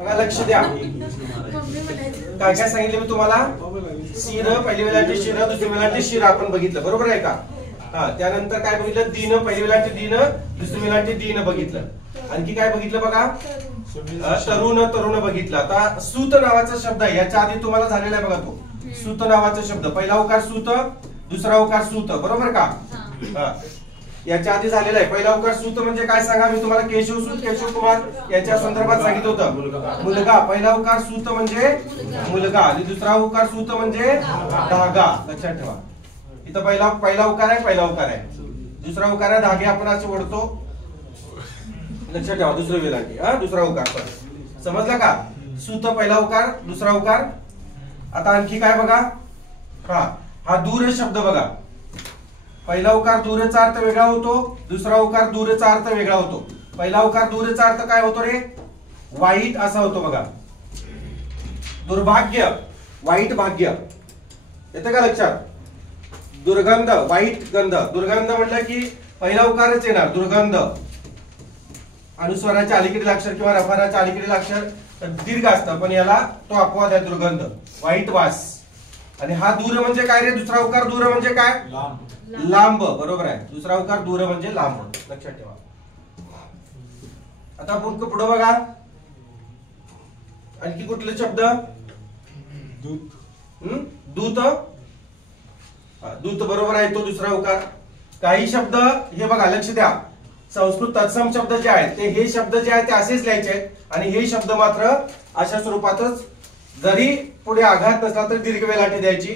बघा लक्ष द्या, काय काय सांगितलं मी तुम्हाला. शिर पहिली वेलांटी शिर, दुसरी वेलांटी शिर आपण बघितलं, बरोबर आहे का. हा, त्यानंतर काय बघितलं, दिन पहिली वेलांटी दिन, दुसरी वेलांटी दिन बघितलं. आणखी काय बघितलं बघा, तरुण तरुण बघितलं. आता सूत नावाचा शब्द आहे, याच्या आधी तुम्हाला झालेला आहे बघा तो सूत नावाचा शब्द. पहिला उकार सूत, दुसरा उकार सूत, बरोबर का. हा, याच्या आधी झालेला आहे. पहिला उकार सूत म्हणजे काय सांगा, मी तुम्हाला केशवसूत केशव कुमार याच्या संदर्भात सांगितलं होतं, मुलगा. पहिला उकार सूत म्हणजे मुलगा आणि दुसरा उकार सूत म्हणजे धागा. लक्षात ठेवा, इथं पहिला उकार आहे, पहिला उकार आहे, दुसरा उकार आहे धागे आपण असे ओढतो. लक्षात ठेवा, दुसरी वेलांटी दुसरा उकार, समजला का. सूत पहिला उकार, दुसरा उकार. आता आणखी काय बघा, हा दूर शब्द बघा. पहिला उकार दूरचा अर्थ वेगळा होतो, दुसरा उकार दूरचा अर्थ वेगळा होतो. पहिला उकार दूरचा अर्थ काय होतो रे, वाईट असा होतो बघा. दुर्भाग्य, वाईट भाग्य, येते का लक्षात. दुर्गंध, वाईट गंध. दुर्गंध म्हटलं की पहिला उकारच येणार, दुर्गंध. अनुस्वाराच्या अलीकडील अक्षर किंवा रफाराच्या अलीकडील अक्षर दीर्घ असतं, पण याला तो अपवाद आहे, दुर्गंध, वाईट वास. आणि हा दूर म्हणजे काय रे, दुसरा उकार दूर म्हणजे काय, लांब, बरोबर आहे. दुसरा उकार दूर म्हणजे लांब, लक्षात ठेवा. आता पुढे बघा, आणखी कुठले शब्द, दूत. दूत बरोबर आहे, तो दुसरा उकार. काही शब्द हे बघा, लक्ष द्या, संस्कृत तत्सम शब्द जे आहेत ते हे शब्द जे आहेत ते असेच लिहायचे आहेत, आणि हे शब्द मात्र अशा स्वरूपातच, जरी पुढे आघात नसला तरी दीर्घ वेलांटी द्यायची,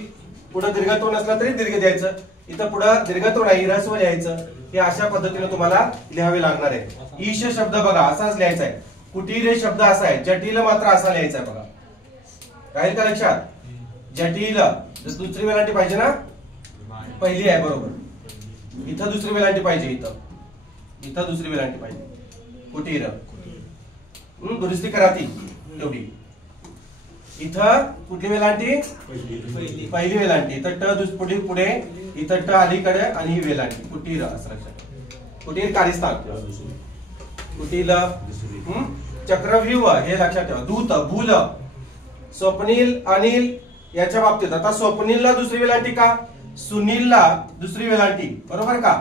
पुढे दीर्घत्व नसला तरी दीर्घ द्यायचं, इथं पुढे दीर्घत्व नाही ह्रस्व लिहायचं. हे अशा पद्धतीने तुम्हाला लिहावे लागणार आहे. ईश शब्द बघा असाच लिहायचा आहे, कुटीर शब्द असा आहे, जटिल मात्र असा लिहायचा आहे बघा. राहील का लक्षात. जटिल दुसरी वेलांटी पाहिजे ना, पहिली आहे बरोबर, इथं दुसरी वेलांटी पाहिजे, इथं दुसरी वेलांटी पाहिजे. कुटीर दुरुस्ती करा ती तेवढी. इथं कुठली वेलांटी, पहिली वेलांटी. इथं ट पुढे, इथं ट अलीकडे आणि ही वेलांटी, कुटीर असं लक्षात. कुटीर कारस्थान, कुटील. चक्रव्यूह हे लक्षात ठेवा. दूत, भूल, स्वप्नील, अनिल याच्या बाबतीत. आता स्वप्नीलला दुसरी वेलांटी का, सुनीलला दुसरी वेलांटी, बरोबर का,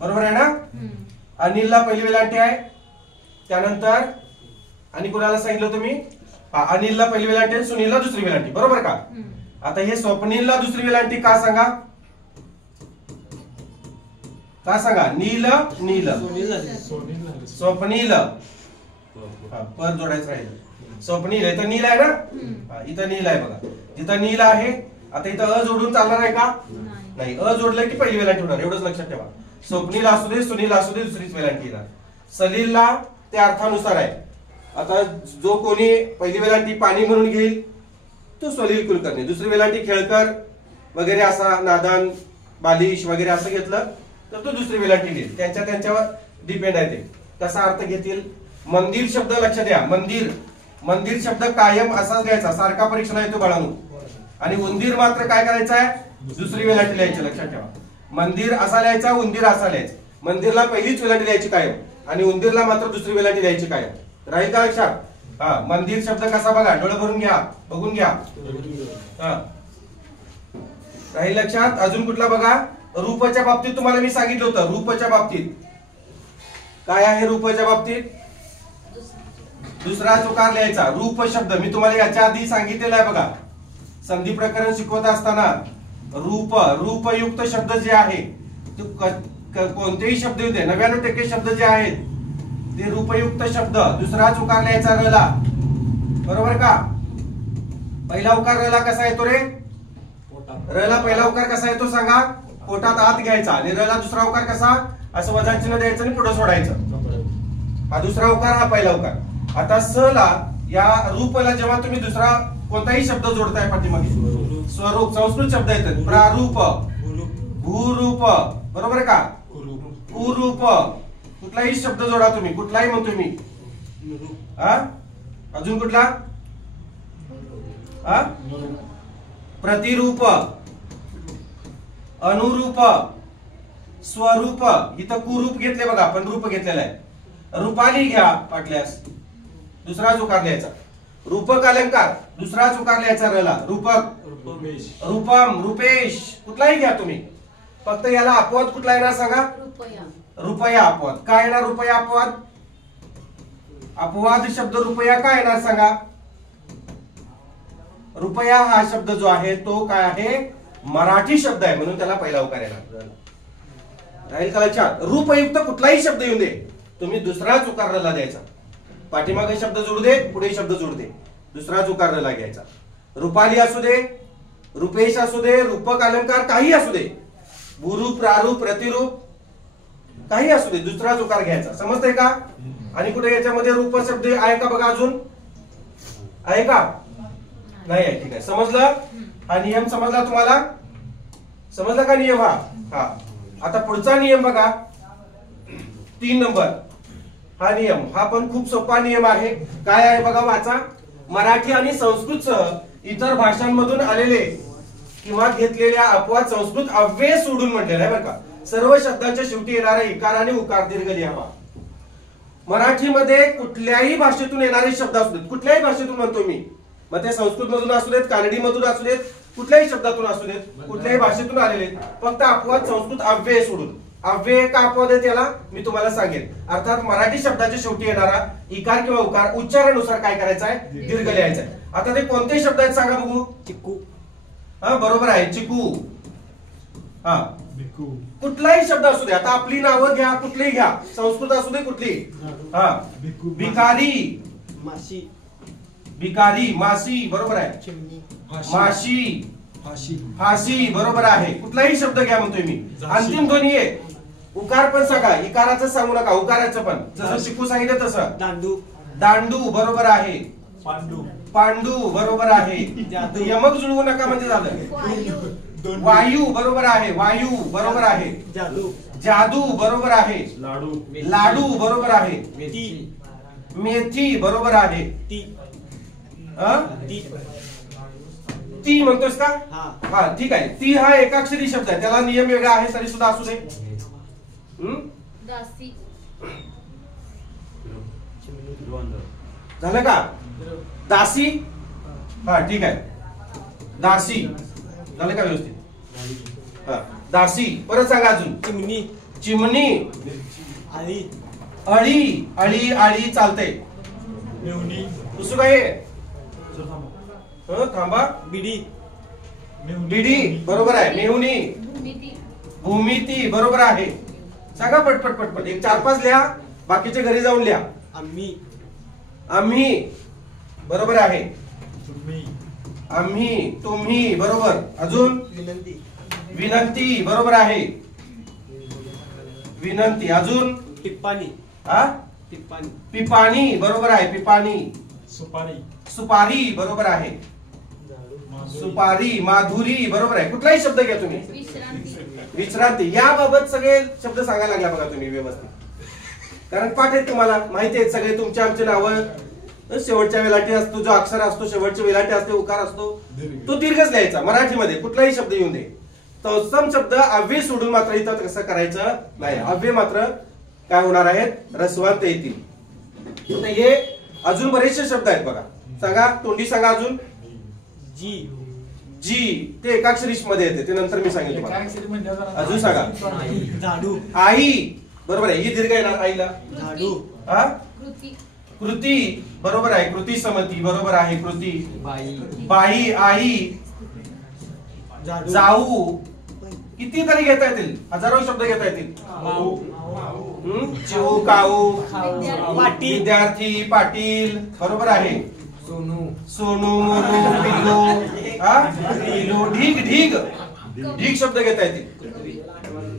बरोबर आहे ना. अनिलला पहिली वेलांटी आहे, त्यानंतर आणि कुणाला सांगितलं तुम्ही, अनिलला पहिली वेलांटी आहे, सुनीलला दुसरी वेलांटी, बरोबर का. आता हे स्वप्नीलला दुसरी वेलांटी का सांगा, का सांगा. नील, नील, स्वप्नील, पर जोडायचं राहील. स्वप्नील इथं नील आहे ना, इथं नील आहे बघा, जिथं नील आहे. आता इथं अ जोडून चालणार आहे का, नाही. अ जोडलं की पहिली वेलांटी होणार, एवढंच लक्षात ठेवा. स्वप्नील असू दे, सुनील असू दे, दुसरीच वेलांटी येणार. सलीलला ते अर्थानुसार आहे. आता जो कोणी पहिली वेलांटी पाणी म्हणून घेईल तो सलील कुलकर्णी, दुसरी वेलांटी खेळकर वगैरे असा, नादान, बालिश वगैरे असं घेतलं तर तो दुसरी वेलांटी घेईल. त्यांच्यावर डिपेंड आहे ते कसा अर्थ घेतील. मंदिर शब्द लक्षात द्या, मंदिर, मंदिर शब्द कायम असाच घ्यायचा, सारखा परीक्षेला येतो बाळांनो. आणि उंदीर मात्र काय करायचं आहे, दुसरी वेलांटी लिहायची, लक्षात ठेवा. मंदिर असा लिहायचा, उंदीर असा लिहायचा. मंदिरला पहिलीच वेलांटी द्यायची कायम आणि उंदीरला मात्र दुसरी वेलांटी द्यायची कायम. राहील का लक्षात. हा, मंदिर शब्द कसा बघा, डोळे भरून घ्या, बघून घ्या. राहील लक्षात. अजून कुठला बघा, रूपच्या बाबतीत तुम्हाला मी सांगितलं होतं. रूपच्या बाबतीत काय आहे, रूपच्या बाबतीत दुसरा उकार लिहायचा. रूप शब्द मी तुम्हाला याच्या आधी सांगितलेला आहे बघा, संधी प्रकरण शिकवत असताना. रूप, रूपयुक्त शब्द जे आहे कोणतेही शब्द होते, 99% शब्द जे आहेत ते रूपयुक्त शब्द. दुसरा उकार लिहायचा रला, बरोबर का. पहिला उकार रला कसा येतो रे, रला पहिला उकार कसा येतो सांगा, पोटात आत घ्यायचा. आणि रला दुसरा उकार कसा, असं वजन चिन्ह द्यायचं आणि पुढे सोडायचं. हा दुसरा उकार, हा पहिला उकार. आता स ला, या रूपला जेव्हा तुम्ही दुसरा कोणताही शब्द जोडताय पाठीमागे, स्वरूप, संस्कृत शब्द येतात, प्रारूप, भूरूप, बरोबर का, कुरूप, कुठलाही शब्द जोडा तुम्ही, कुठलाही म्हणतो मी. अजून कुठला, प्रतिरूप, अनुरूप, स्वरूप. इथं कुरूप घेतले बघा, आपण रूप घेतलेला आहे. रूपाली घ्या वाटल्यास, दुसराच उकार लिहायचा. रूपक अलंकार दुसराच उकार लिहायचा रला. रूपक, रूपम, रुपेश, कुठलाही घ्या तुम्ही. फक्त याला अपवाद कुठला येणार सांगा. रुपया अपवाद. काय येणार रुपया अपवाद? अपवाद शब्द रुपया काय येणार सांगा. रुपया हा शब्द जो आहे तो काय आहे, मराठी शब्द आहे म्हणून त्याला पहिला उकार येणार. राहील का लक्षात. रूपयुक्त कुठलाही शब्द येऊ दे तुम्ही दुसराच उकार रला द्यायचा. पाठीमागे शब्द जोडू दे, पुढे शब्द जोडू दे, दुसराच उकार रला घ्यायचा. रुपाली असू दे, रुपेश असू दे, रूपक अलंकार काही असू दे, भूरूप, प्रारूप, प्रतिरूप काही असू दे, दुसराच उकार घ्यायचा. समजतंय का. आणि कुठे याच्यामध्ये रूप शब्द आहे का बघा. अजून आहे का. नाही आहे. ठीक आहे. समजलं. हा नियम समजला तुम्हाला. समजला का नियम हा. आता पुढचा नियम बघा 3 नंबर. हा नियम हा पण खूप सोपा नियम आहे. काय आहे बघा वाचा. मराठी आणि संस्कृत सह इतर भाषांमधून आलेले किंवा घेतलेल्या अपवाद संस्कृत अव्यय सोडून म्हटलेलं आहे बरं का. सर्व शब्दांच्या शेवटी येणारा इकार आणि उकार दीर्घ लिहावा. मराठीमध्ये कुठल्याही भाषेतून येणारे शब्द असू देत, कुठल्याही भाषेतून म्हणतो मी, मग ते संस्कृत मधून असू देत, कानडी मधून असू देत, कुठल्याही शब्दातून असू देत, कुठल्याही भाषेतून आलेले, फक्त अपवाद संस्कृत अव्यय सोडून. अव्यय का अपवाद आहे त्याला मी तुम्हाला सांगेन. अर्थात मराठी शब्दाच्या शेवटी येणारा इकार किंवा उकार उच्चारानुसार काय करायचा आहे, दीर्घ लिहायचा आहे. आता ते कोणते शब्द आहेत सांगा बघू. चिकू. हा बरोबर आहे. चिकू. हा कुठलाही शब्द असू दे. आता आपली नावं घ्या, कुठलीही घ्या, संस्कृत असू दे कुठली. हा भिकारी, माशी, भिकारी, मासी बरोबर आहे. माशी, फाशी बरोबर आहे. कुठलाही शब्द घ्या म्हणतोय मी. अंतिम ध्वनी आहे. उकार पण सांगा. इकाराचं सांगू नका, उकाराचं पण. जसं चिकू सांगितलं तसं. दांडू, दांडू बरोबर आहे. पांडू, पांडू बरोबर आहे. यमक जुळवू नका म्हणजे झालं. वायू बरोबर आहे. वायू बरोबर आहे. जादू, जादू बरोबर आहे. लाडू, लाडू बरोबर आहे. मेथी, मेथी बरोबर आहे. ती म्हणतोस का. हा ठीक आहे. ती हा एकाक्षरी शब्द आहे, त्याला नियम वेगळा आहे तरी सुद्धा असू दे. झालं का. दासी. हा ठीक आहे. दासी झालं का व्यवस्थित. हा दासी. परत सांगा अजून. चिमणी, चिमणी, अळी, अळी, अळी, आळी चालते. दुसरं काय थांबा. बिडी, बिडी बरोबर आहे. मेहुणी, भूमिती बरोबर आहे. सांगा पटपट पटपट. एक 4-5 लिहा, बाकीचे घरी जाऊन लिहा. आम्ही, आम्ही बरोबर आहे. आम्ही, तुम्ही बरोबर. अजून विनंती, विनंती बरोबर आहे. विनंती. अजून पिपाणी. हा पिपाणी, पिपाणी बरोबर आहे. पिपाणी. सुपारी, सुपारी बरोबर आहे. सुपारी, माधुरी बरोबर आहे. कुठलाही शब्द घ्या तुम्ही. विश्रांती. याबाबत सगळे शब्द सांगायला लागला बघा तुम्ही व्यवस्थित, कारण पाठ आहेत तुम्हाला माहिती आहेत सगळे. तुमच्या आमचे नावं शेवटच्या वेलाटी असतो, जो अक्षर असतो शेवटच्या वेलाटी असते, उकार असतो, तो दीर्घच लिहायचा. मराठीमध्ये कुठलाही शब्द येऊन दे. तत्सम शब्द अव्यय सोडून मात्र इथं कसं करायचं नाही. अव्यय मात्र काय होणार आहेत, रस्वांत येतील. हे अजून बरेचसे शब्द आहेत बघा. सांगा तोंडी सांगा. अजून जी, जी ते एकाक्षरी मध्ये येते, ते नंतर मी सांगेन तुम्हाला. अजून सांगा. झाडू, आई बरोबर आहे. ही दीर्घ येणार आईला. झाडू. हा कृती बरोबर आहे. कृती समती बरोबर आहे. कृती. बाई, आई, जाऊ. किती तरी घेता येतील, हजारो शब्द घेता येतील. चिऊ, काऊ, विद्यार्थी, पाटील बरोबर आहे. सोनू, सोनू, मोनू, पिल्लू, पिल्लू, ढीग, ढीग, ढीग शब्द घेता येतील.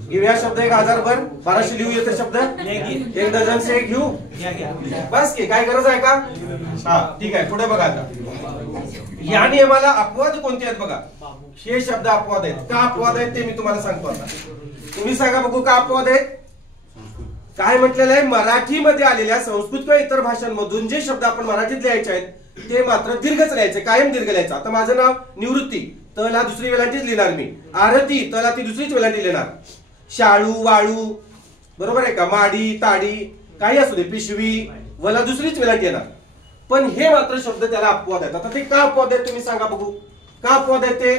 घेऊया शब्द 1000 भर 1200 लिहू येते शब्द. 1 डझन से घेऊ बस की काय गरज आहे का. हा ठीक आहे. पुढे बघा. आता या नियमाला अपवाद कोणते आहेत बघा. हे शब्द अपवाद आहेत. का अपवाद आहेत ते मी तुम्हाला सांगतो. आता तुम्ही सांगा बघू का अपवाद आहेत. काय म्हटलेलं आहे, मराठीमध्ये आलेल्या संस्कृत किंवा इतर भाषांमधून जे शब्द आपण मराठीत लिहायचे आहेत ते मात्र दीर्घच लिहायचे, कायम दीर्घ लिहायचा. आता माझं नाव निवृत्ती, तला दुसरी वेलांटीच लिहिणार मी. आरती, तला ती दुसरीच वेलांटी लिहिणार. शाळू, वाळू बरोबर आहे का. माडी, ताडी काही असू दे. पिशवी, वला दुसरीच वेलांटी येणार. पण हे मात्र शब्द त्याला अपवाद आहेत. आता ते का अपवाद आहेत तुम्ही सांगा बघू, का अपवाद आहेत ते?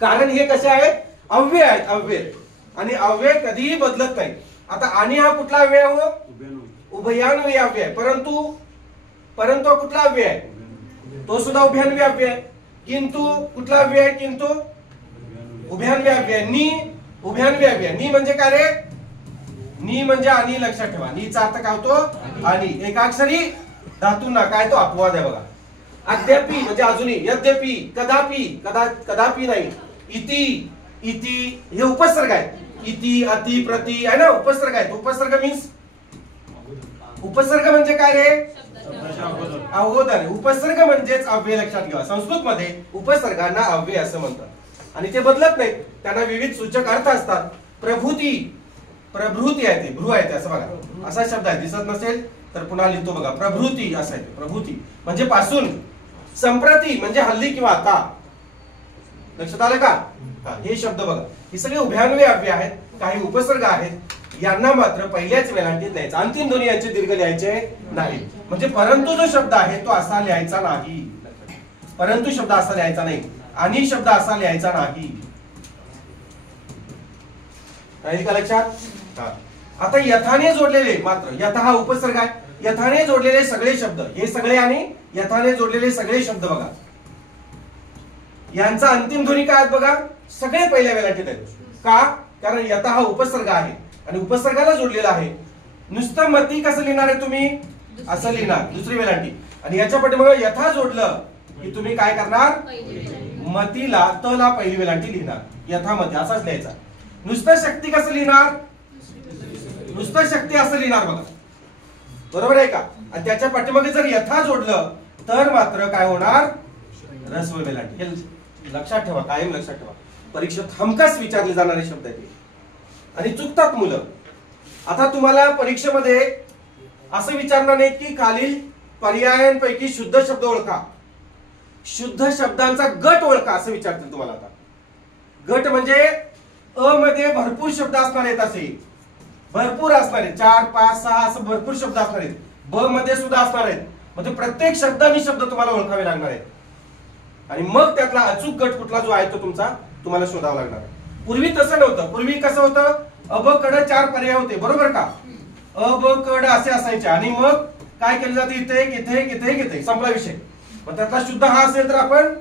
कारण हे कसे आहेत? अव्यय आहेत, अव्यय. आणि अव्यय कधीही बदलत नाही. आता आणि हा कुठला अव्यय हो? उभयान्वयी अव्यय आहे. परंतु कुठला अव्यय आहे? तो सुद्धा उभयान्वयी अव्यय आहे. किंतु कुठला अव्यय आहे? किंतु उभयान्वयी अव्यय. नी उभयान्वयी अव्यय. नी म्हणजे काय रे? नी म्हणजे आणि, लक्षात ठेवा. नीचा अर्थ काय होतो? आणि. एकाक्षरी धातूंना काय तो अपवाद आहे बघा. अद्यापि म्हणजे अजूनही, यद्यपि, कदापि, कदापि नाही, इति, इति हे उपसर्ग आहे. इति, अति, प्रति आहे ना, उपसर्ग आहेत. उपसर्ग मीन्स, उपसर्ग म्हणजे काय रे? अवरोधन. उपसर्ग म्हणजेच अव्यय, लक्षात घ्या. संस्कृत मध्ये उपसर्गांना अव्यय असं म्हणतात आणि ते बदलत नाहीत. त्यांना विविध सूचक अर्थ असतात. प्रभूती, प्रभृती आहे ते, भ्रू आहे ते, असं बघा. असा शब्द आहे, दिसत नसेल तर पुन्हा लिहितो बघा. प्रभृती असं आहे. प्रभृती म्हणजे पासून. संप्रती म्हणजे हल्ली किंवा आता. लक्षात आलं का? हे शब्द बघा, हे सगळे उभयान्वयी अव्यय आहेत. काही उपसर्ग आहेत. यांना मात्र पहिल्याच वेलांटीत लिहायचं. अंतिम ध्वनी यांचे दीर्घ लिहायचे नाही. म्हणजे परंतु जो शब्द आहे तो असा लिहायचा नाही. परंतु शब्द असा लिहायचा नाही. आणि शब्द असा लिहायचा नाही. राहील का लक्षात? आता यथाने जोडलेले, मात्र यथा हा उपसर्ग आहे. यथाने जोडलेले सगळे शब्द, हे सगळे आणि यथाने जोडलेले सगळे शब्द बघा, यांचा अंतिम ध्वनी काय आहेत बघा, सगळे पहिल्या वेलांटीत आहेत. का? कारण यथा हा उपसर्ग आहे आणि उपसर्गाला जोडलेला आहे. नुसतं मती कसं लिहिणार आहे तुम्ही? असं लिहिणार, दुसरी वेलांटी. आणि याच्या पाठीमागे यथा जोडलं की तुम्ही काय करणार? मतीला, तला पहिली वेलांटी लिहिणार. यथामती असाच लिहायचा. नुसतं शक्ती कसं लिहिणार? नुसतं शक्ती असं लिहिणार बघा. बरोबर आहे का? आणि त्याच्या पाठीमागे जर यथा जोडलं तर मात्र काय होणार? रस्व वेलांटी. हे लक्षात ठेवा, कायम लक्षात ठेवा. परीक्षेत हमखास विचारले जाणारे शब्द आहेत आणि चुकतात मुलं. आता तुम्हाला परीक्षेमध्ये असं विचारणार नाही की खालील पर्यायांपैकी शुद्ध शब्द ओळखा, शुद्ध शब्दांचा गट ओळखा असं विचारतील तुम्हाला. आता गट म्हणजे अ मध्ये भरपूर शब्द असणार आहेत, असे भरपूर असणार आहेत, 4, 5, 6 असं भरपूर शब्द असणार आहेत. ब मध्ये सुद्धा असणार आहेत. म्हणजे प्रत्येक शब्दानी शब्द तुम्हाला ओळखावे लागणार आहेत आणि मग त्यातला अचूक गट कुठला जो आहे तो तुमचा तुम्हाला शोधावा लागणार. पूर्वी तसं नव्हतं. पूर्वी कसं होतं? अ ब क ड 4 पर्याय होते, बरोबर का? अ ब क ड असे असायचे आणि मग काय केलं जातं? इथे इथे इथे इथे संपला विषय. मग त्यातला शुद्ध हा असेल तर आपण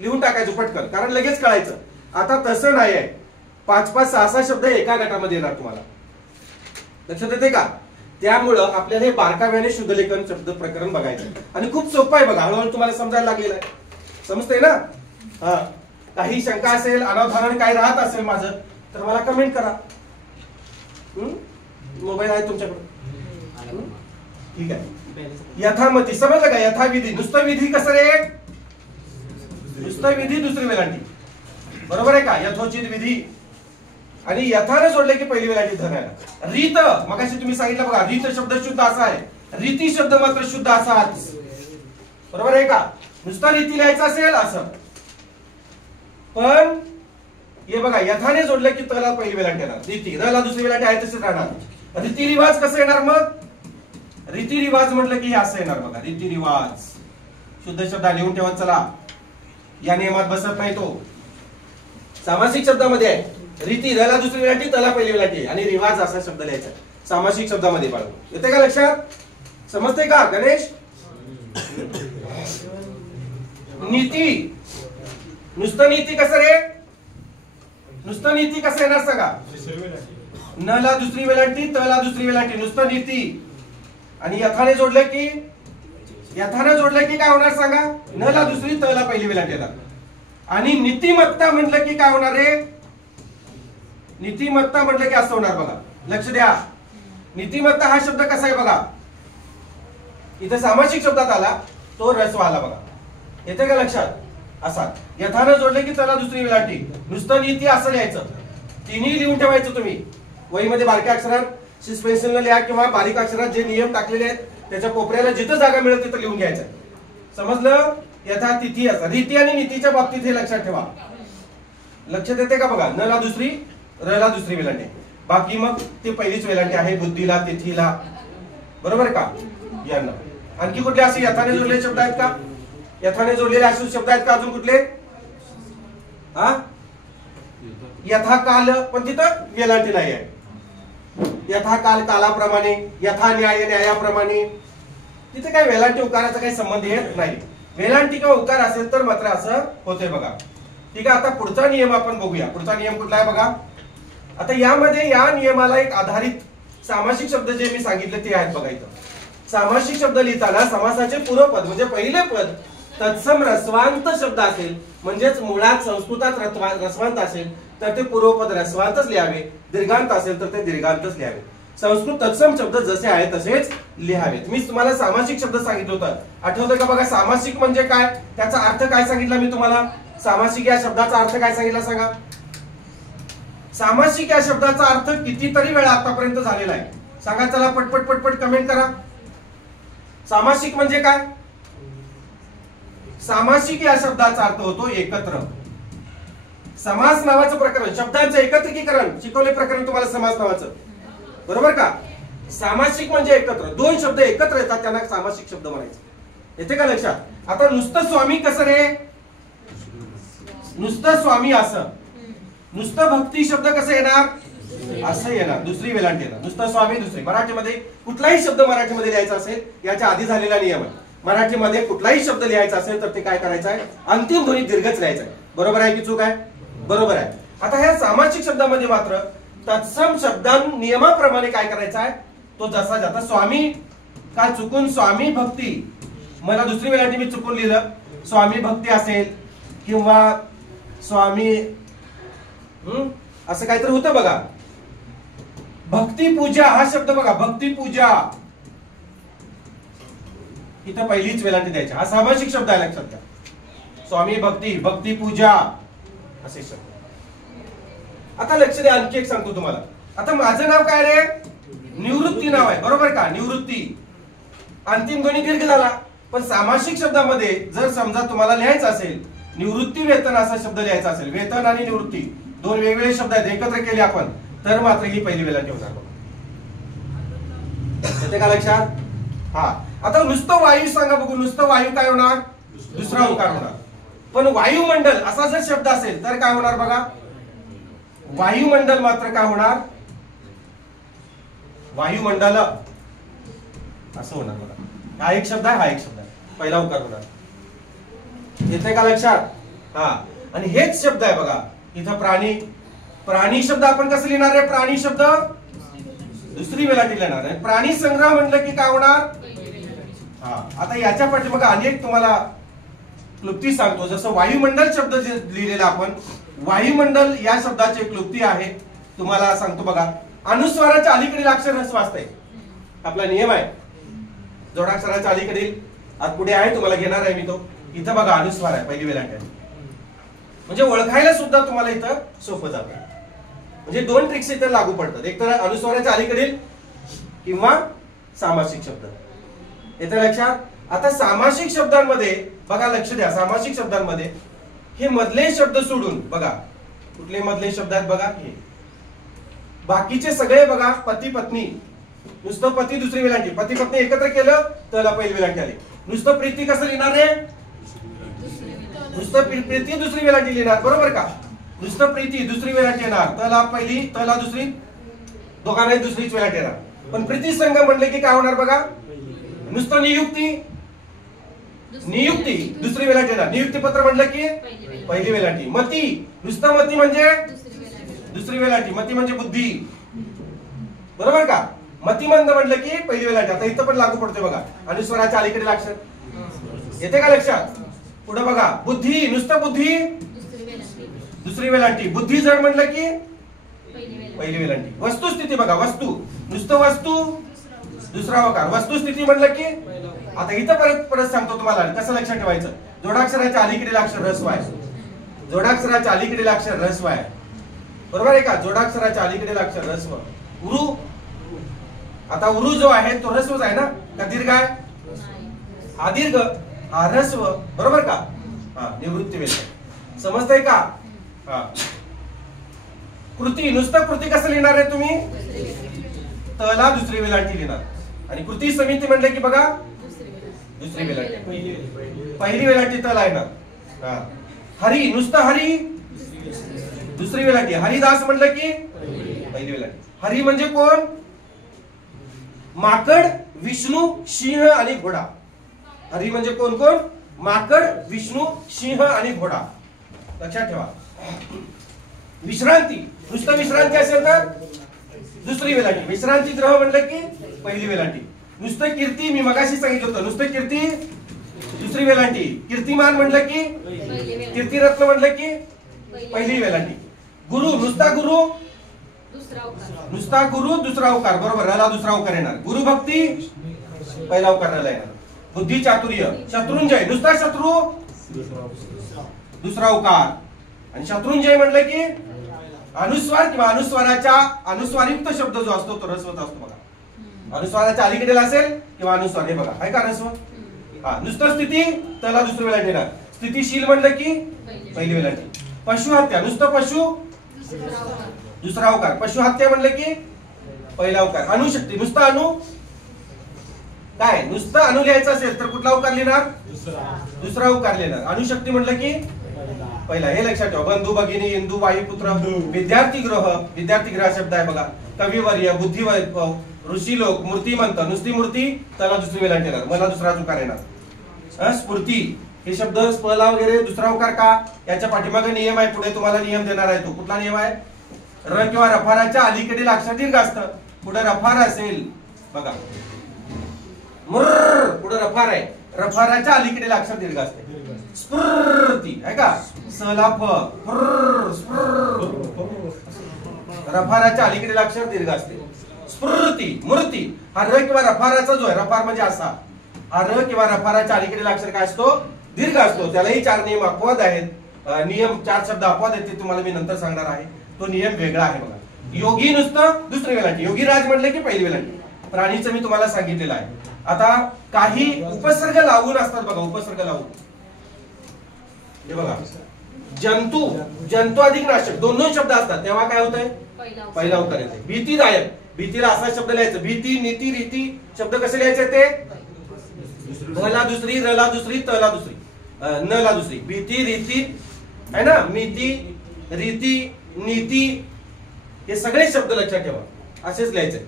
लिहून टाकायचो पटकन, कारण लगेच कळायचं. आता तसं नाही आहे. 5, 5, 6, 6 शब्द एका गटामध्ये येणार तुम्हाला. लक्षात येते का? त्यामुळं आपल्याला हे बारकाव्याने शुद्धलेखन शब्द प्रकरण बघायचं आणि खूप सोपं आहे बघा. हळूहळू तुम्हाला समजायला लागलेलं आहे. समजतंय ना? हा. काही शंका असेल, अनावधारण काही राहत असेल माझं तर मला कमेंट करा. मोबाईल आहे तुमच्याकडे? ठीक आहे. यथामती समजलं का? यथाविधी. नुसतं विधी कसं रे? नुसतं विधी दुसरी वेलांटी, बरोबर आहे का? यथोचित विधी. आणि यथाने जोडले की पहिली वेलांटी धरायला. रीत, मगाशी तुम्ही सांगितलं बघा, रीत शब्द शुद्ध असा आहे, रीती शब्द मात्र शुद्ध असाच, बरोबर आहे का? नुसता रीती लिहायचं असेल असं. पण हे बघा, यथाने जोडले की तला पहिली वेलांटी येणार, रीती. रला दुसरी वेलांटी आहे तसेच राहणार. रीतिरिवाज कसं येणार मग? रीतिरिवाज म्हटलं की हे असं येणार बघा, रीतिरिवाज. शुद्ध शब्द लिहून ठेवत चला, या नियमात बसत नाही तो. सामासिक शब्दामध्ये आहे रीती, रला दुसरी वेलांटी तला पहिली वेलांटी आणि रिवाज असा शब्द लिहायचा सामासिक शब्दामध्ये. बाळगून येते का लक्षात? समजते का गणेश? नीती. नुसतं नीती कसं रे? नुसतं नीती कसं येणार सांगा? न ला दुसरी वेलांटी, त ला दुसरी वेलांटी, नुसतं नीती. आणि यथाने जोडलं की, यथाने जोडलं की काय होणार सांगा? न ला दुसरी, त ला पहिली वेलांटी येणार. आणि नीतिमत्ता म्हटलं की काय होणार रे? नीतिमत्ता म्हटलं की असं होणार बघा. लक्ष द्या. नीतिमत्ता हा शब्द कसा आहे बघा, इथे सामासिक शब्दात आला तो रस्व आला बघा. येते का लक्षात? असा यथानं जोडले की त्याला दुसरी वेलांटी. नुसतं नीती असं लिहायचं, तिन्ही लिहून ठेवायचं तुम्ही वहीमध्ये. बारक्या अक्षरात शिस पेन्सिलने लिहा किंवा बारीक अक्षरात जे नियम टाकलेले आहेत त्याच्या कोपऱ्याला जिथं जागा मिळेल तिथं लिहून घ्यायचं. समजलं? यथा तिथी असं. रीती आणि नीतीच्या बाबतीत हे लक्षात ठेवा. लक्षात येते का बघा? न ला दुसरी, र ला दुसरी वेलांटी, बाकी मग ते पहिलीच वेलांटी आहे बुद्धीला, तिथीला, बरोबर का? यांना. आणखी कुठले असे यथाने जोडलेले शब्द आहेत का? यथाने जोडलेले असे शब्द आहेत का अजून कुठले? हा, यथा काल, पण तिथं वेलांटी नाही आहे. यथा काल कालाप्रमाणे, यथा न्याय न्यायाप्रमाणे, तिथे काही वेलांटी उकाराचा काही संबंध येत नाही. वेलांटी किंवा उकार असेल तर मात्र असं होते बघा. ठीक आहे, आता पुढचा नियम आपण बघूया. पुढचा नियम कुठला आहे बघा. आता यामध्ये या नियमाला एक आधारित सामासिक शब्द जे मी सांगितले ते आहेत बघा. इथं सामासिक शब्द लिहिताना समासाचे पूर्वपद म्हणजे पहिले पद तत्सम रस्वांत शब्द असेल, म्हणजेच मुळात संस्कृतात रस्वांत असेल तर ते पूर्वपद रस्वांतच लिहावे, दीर्घांत असेल तर ते दीर्घांतच लिहावे. संस्कृत तत्सम शब्द जसे आहेत तसेच लिहावेत. मी तुम्हाला सामासिक शब्द सांगितलं होतं, आठवतंय का बघा? सामासिक म्हणजे काय, त्याचा अर्थ काय सांगितला मी तुम्हाला? सामासिक या शब्दाचा अर्थ काय सांगितला सांगा? सामासिक या शब्दाचा अर्थ कितीतरी वेळा आतापर्यंत झालेला आहे. सांगा चला, पटपट पटपट कमेंट करा. सामासिक म्हणजे काय? सामासिक या शब्दाचा अर्थ होतो एकत्र. समास नावाचं प्रकरण, शब्दांचं एकत्रीकरण शिकवले प्रकरण तुम्हाला समास नावाचं, बरोबर का? सामासिक म्हणजे एकत्र, दोन शब्द एकत्र येतात त्यांना सामासिक शब्द म्हणायचे. येते का लक्षात? आता नुसतं स्वामी कसं रे? नुसतं स्वामी असं. नुसतं भक्ती शब्द कसं येणार? असं येणार, दुसरी वेलांटी येणार. नुसतं स्वामी दुसरी. मराठीमध्ये कुठलाही शब्द मराठीमध्ये लिहायचा असेल, याच्या आधी झालेला नियम आहे. मराठीमध्ये कुठलाही शब्द लिहायचा असेल तर ते काय करायचं आहे? अंतिम ध्वनी दीर्घच लिहायचा आहे. बरोबर आहे की चूक आहे? बरोबर आहे. आता ह्या सामासिक शब्दामध्ये मात्र तत्सम शब्दां नियमाप्रमाणे काय करायचं आहे? तो जसा जाता स्वामी का चुकून स्वामी भक्ती, मला दुसरी वेळा मी चुकून लिहिलं, स्वामी भक्ती असेल किंवा स्वामी असं काहीतरी होतं बघा. भक्ती पूजा हा शब्द बघा, भक्ती पूजा, इथं पहिलीच वेलांटी द्यायची. हा सामासिक शब्द आहे, लक्षात घ्या. स्वामी भक्ती, भक्ती पूजा असे शब्द. आता लक्ष द्या, आणखी एक सांगतो तुम्हाला. आता माझं नाव काय रे? निवृत्ती नाव आहे, बरोबर का? निवृत्ती. अंतिम ध्वनी दीर्घ झाला. पण सामासिक शब्दामध्ये जर समजा तुम्हाला लिहायचं असेल, निवृत्ती वेतन असा शब्द लिहायचा असेल, वेतन आणि निवृत्ती दोन वेगवेगळे शब्द आहेत, एकत्र केले आपण तर मात्र ही पहिली वेलांटी होणार. येते का लक्षात? हा. आता नुसतं वायू सांगा बघू. नुसतं वायू काय होणार? दुसरा उकार होणार. पण वायुमंडल असा जर शब्द असेल तर काय होणार बघा? वायुमंडल मात्र काय होणार? वायुमंडल असं होणार बघा. हा एक शब्द आहे, हा एक शब्द आहे, पहिला उकार होणार. येते का लक्षात? हा. आणि हेच शब्द आहे बघा इथं प्राणी. प्राणी शब्द आपण कसं लिहिणार आहे? प्राणी शब्द दुसरी वेलांटी लिहिणार आहे. प्राणी संग्रह म्हणलं की काय होणार? हा. आता याच्या पाठीमागे अनेक तुम्हाला क्लुप्ती सांगतो. जसं वायुमंडल शब्द लिहिलेला आपण, वायुमंडल या शब्दाची क्लुप्ती आहे. तुम्हाला सांगतो बघा. अनुस्वाराच्या अलीकडील अक्षर ह्रस्व असते, आपला नियम आहे. जोडाक्षराच्या अलीकडील आज पुढे आहे, तुम्हाला घेणार आहे मी तो. इथं बघा अनुस्वार आहे, पहिली वेलांटी आहे. म्हणजे ओळखायला सुद्धा तुम्हाला इथं सोपं जातं. म्हणजे दोन ट्रिक्स इथे लागू पडतात, एक तर अनुस्वाराच्या अलीकडील किंवा सामासिक शब्द. येतं लक्षात? आता सामासिक शब्दांमध्ये बघा, लक्ष द्या. सामासिक शब्दांमध्ये हे मधले शब्द सोडून बघा, कुठले मधले शब्द आहेत बघा, हे बाकीचे सगळे बघा. पती पत्नी, नुसतं पती दुसरी वेलांटी, पती पत्नी एकत्र केलं तर पहिली वेलांटी आली. नुसतं प्रीती कसं लिहिणार रे? नुसतं प्रीती दुसरी वेलांटी लिहिणार, बरोबर का? नुसतं प्रीती दुसरी वेलांटी येणार, तला पहिली तला दुसरी, दोघांनाही दुसरीच वेलांटी येणार. पण प्रीती संघ म्हणले की काय होणार बघा? नुसतं नियुक्ती, नियुक्ती दुसरी वेलांटी येणार. नियुक्ती पत्र म्हटलं की पहिली वेलांटी. मती, नुसतं मती म्हणजे दुसरी वेलांटी. मती म्हणजे बुद्धी, बरोबर का? मतिमंद म्हटलं की पहिली वेलांटी. आता इथं पण लागू पडतोय बघा, अनुस्वाराच्या अलीकडील अक्षर. येते का लक्षात? पुढे बघा, बुद्धी, नुसतं बुद्धी दुसरी वेलांटी. बुद्धी जड म्हटलं की पहिली वेलांटी. वस्तुस्थिती बघा, वस्तू, नुसतं वस्तू दुसरा वकार. वस्तुस्थिती म्हटलं की, आता इथं परत सांगतो तुम्हाला कसं लक्षात ठेवायचं. जोडाक्षराच्या अलीकडील अक्षर ह्रस्व आहे. जोडाक्षराच्या अलीकडील अक्षर ह्रस्व आहे, बरोबर आहे का? जोडाक्षराच्या अलीकडील अक्षर ह्रस्व. उरू, आता उरू जो आहे तो ह्रस्वच आहे ना, का दीर्घ आहे? हा दीर्घ, हा ह्रस्व, बरोबर का? हा. निवृत्ती वेतन. समजतंय का? हा. कृती, नुसतं कृती कसं लिहिणार आहे तुम्ही? तला दुसरी वेलांटी लिहिणार. आणि कृती समिती म्हणले की बघा दुसरी वेलांटी, पहिली वेलांटी तल आहे ना. हरी, नुसतं हरी दुसरी वेलांटी. हरिदास म्हटलं की पहिली वेलांटी. हरी म्हणजे कोण? माकड, विष्णू, सिंह आणि घोडा. हरी म्हणजे कोण कोण? माकड, विष्णू, सिंह आणि घोडा. लक्षात ठेवा. विश्रांती, नुसतं विश्रांती असेल तर दुसरी वेलांटी. विश्रांती ग्रह म्हटलं की पहिली वेलांटी. नुसतं कीर्ती, मी मगाशी सांगितलं होतं, नुसतं कीर्ती दुसरी वेलांटी. कीर्तिमान म्हटलं की, कीर्तिरत्न म्हटलं की पहिली वेलांटी. गुरु, नुसता गुरु नुसता गुरु दुसरा अवकार, बरोबर, याला दुसरा अवकार येणार. गुरु भक्ती पहिला अवकार येणार. बुद्धी चातुर्य. शत्रुंजय, नुसता शत्रू दुसरा अवकार. आणि शत्रुंजय म्हटलं की अनुस्वार किंवा अनुस्वाराच्या अनुस्वारयुक्त शब्द जो असतो तो रस्वत असतो बघा. अनुस्वाराच्या अलीकडे असेल किंवा अनुस्वार, हे बघा आहे का रस्व. नुसतं स्थिती त्याला दुसरी वेळा येणार. स्थितीशील म्हटलं की पहिली वेलांटी. पशुहत्या, नुसतं पशु दुसरा अवकार. पशुहत्या म्हणलं की पहिला अवकार. अणुशक्ती, नुसतं अणु काय, नुसतं अणु लिहायचं असेल तर कुठला अवकार लिहिणार? दुसरा अवकार लिहिणार. अणुशक्ती म्हटलं की पहिला. हे लक्षात ठेवा. बंधू, भगिनी, इंदू, वायुपुत्र. विद्यार्थी ग्रह, विद्यार्थी ग्रह शब्द आहे बघा. कविवर्य, बुद्धिवैभव, ऋषी लोक, मूर्तिमंत, नुसती मूर्ती त्याला दुसरी वेलांटी येणार. मला दुसरा अवकार येणार. स्फूर्ती, हे शब्द स्पला वगैरे दुसरा अवकार का? याच्या पाठीमागे नियम आहे, पुढे तुम्हाला नियम देणार आहे. तो कुठला नियम आहे? र किंवा रफाराच्या अलीकडील अक्षर दीर्घ असतं. पुढे रफार असेल बघा, मुर्र, पुढे रफार आहे, रफाराच्या अलीकडील अक्षर दीर्घ असते. स्फूर्ती आहे का? सलाफ, रफाराच्या अलीकडील अक्षर दीर्घ असते. स्फूर्ती, मूर्ती. हा र किंवा रफाराचा जो आहे, रफार म्हणजे असा, हा र किंवा रफाराच्या अलीकडील अक्षर काय असतो? दीर्घ असतो. त्यालाही 4 नियम अपवाद आहेत. नियम 4 शब्द अपवाद आहेत, ते तुम्हाला मी नंतर सांगणार आहे. तो नियम वेगळा आहे बघा. योगी नुसतं दुसरी वेलांटी. योगी राज म्हटलं की पहिली वेलांटी. प्राणीचं मी तुम्हाला सांगितलेलं आहे. आता काही उपसर्ग लावून असतात बघा, उपसर्ग लावून. हे बघा, जंतू, जंतू अधिक नाशक, दोन शब्द असतात तेव्हा काय होतंय? पहिला अवकार येते. भीतीदायक, भीतीला असा शब्द लिहायचा. भीती, नीती, रीती शब्द कसे लिहायचे ते? भला दुसरी, रला दुसरी, तला दुसरी, नला दुसरी. भीती, रीती आहे ना, मीती, रीती, नीती, हे सगळे शब्द लक्षात ठेवा. असेच लिहायचे,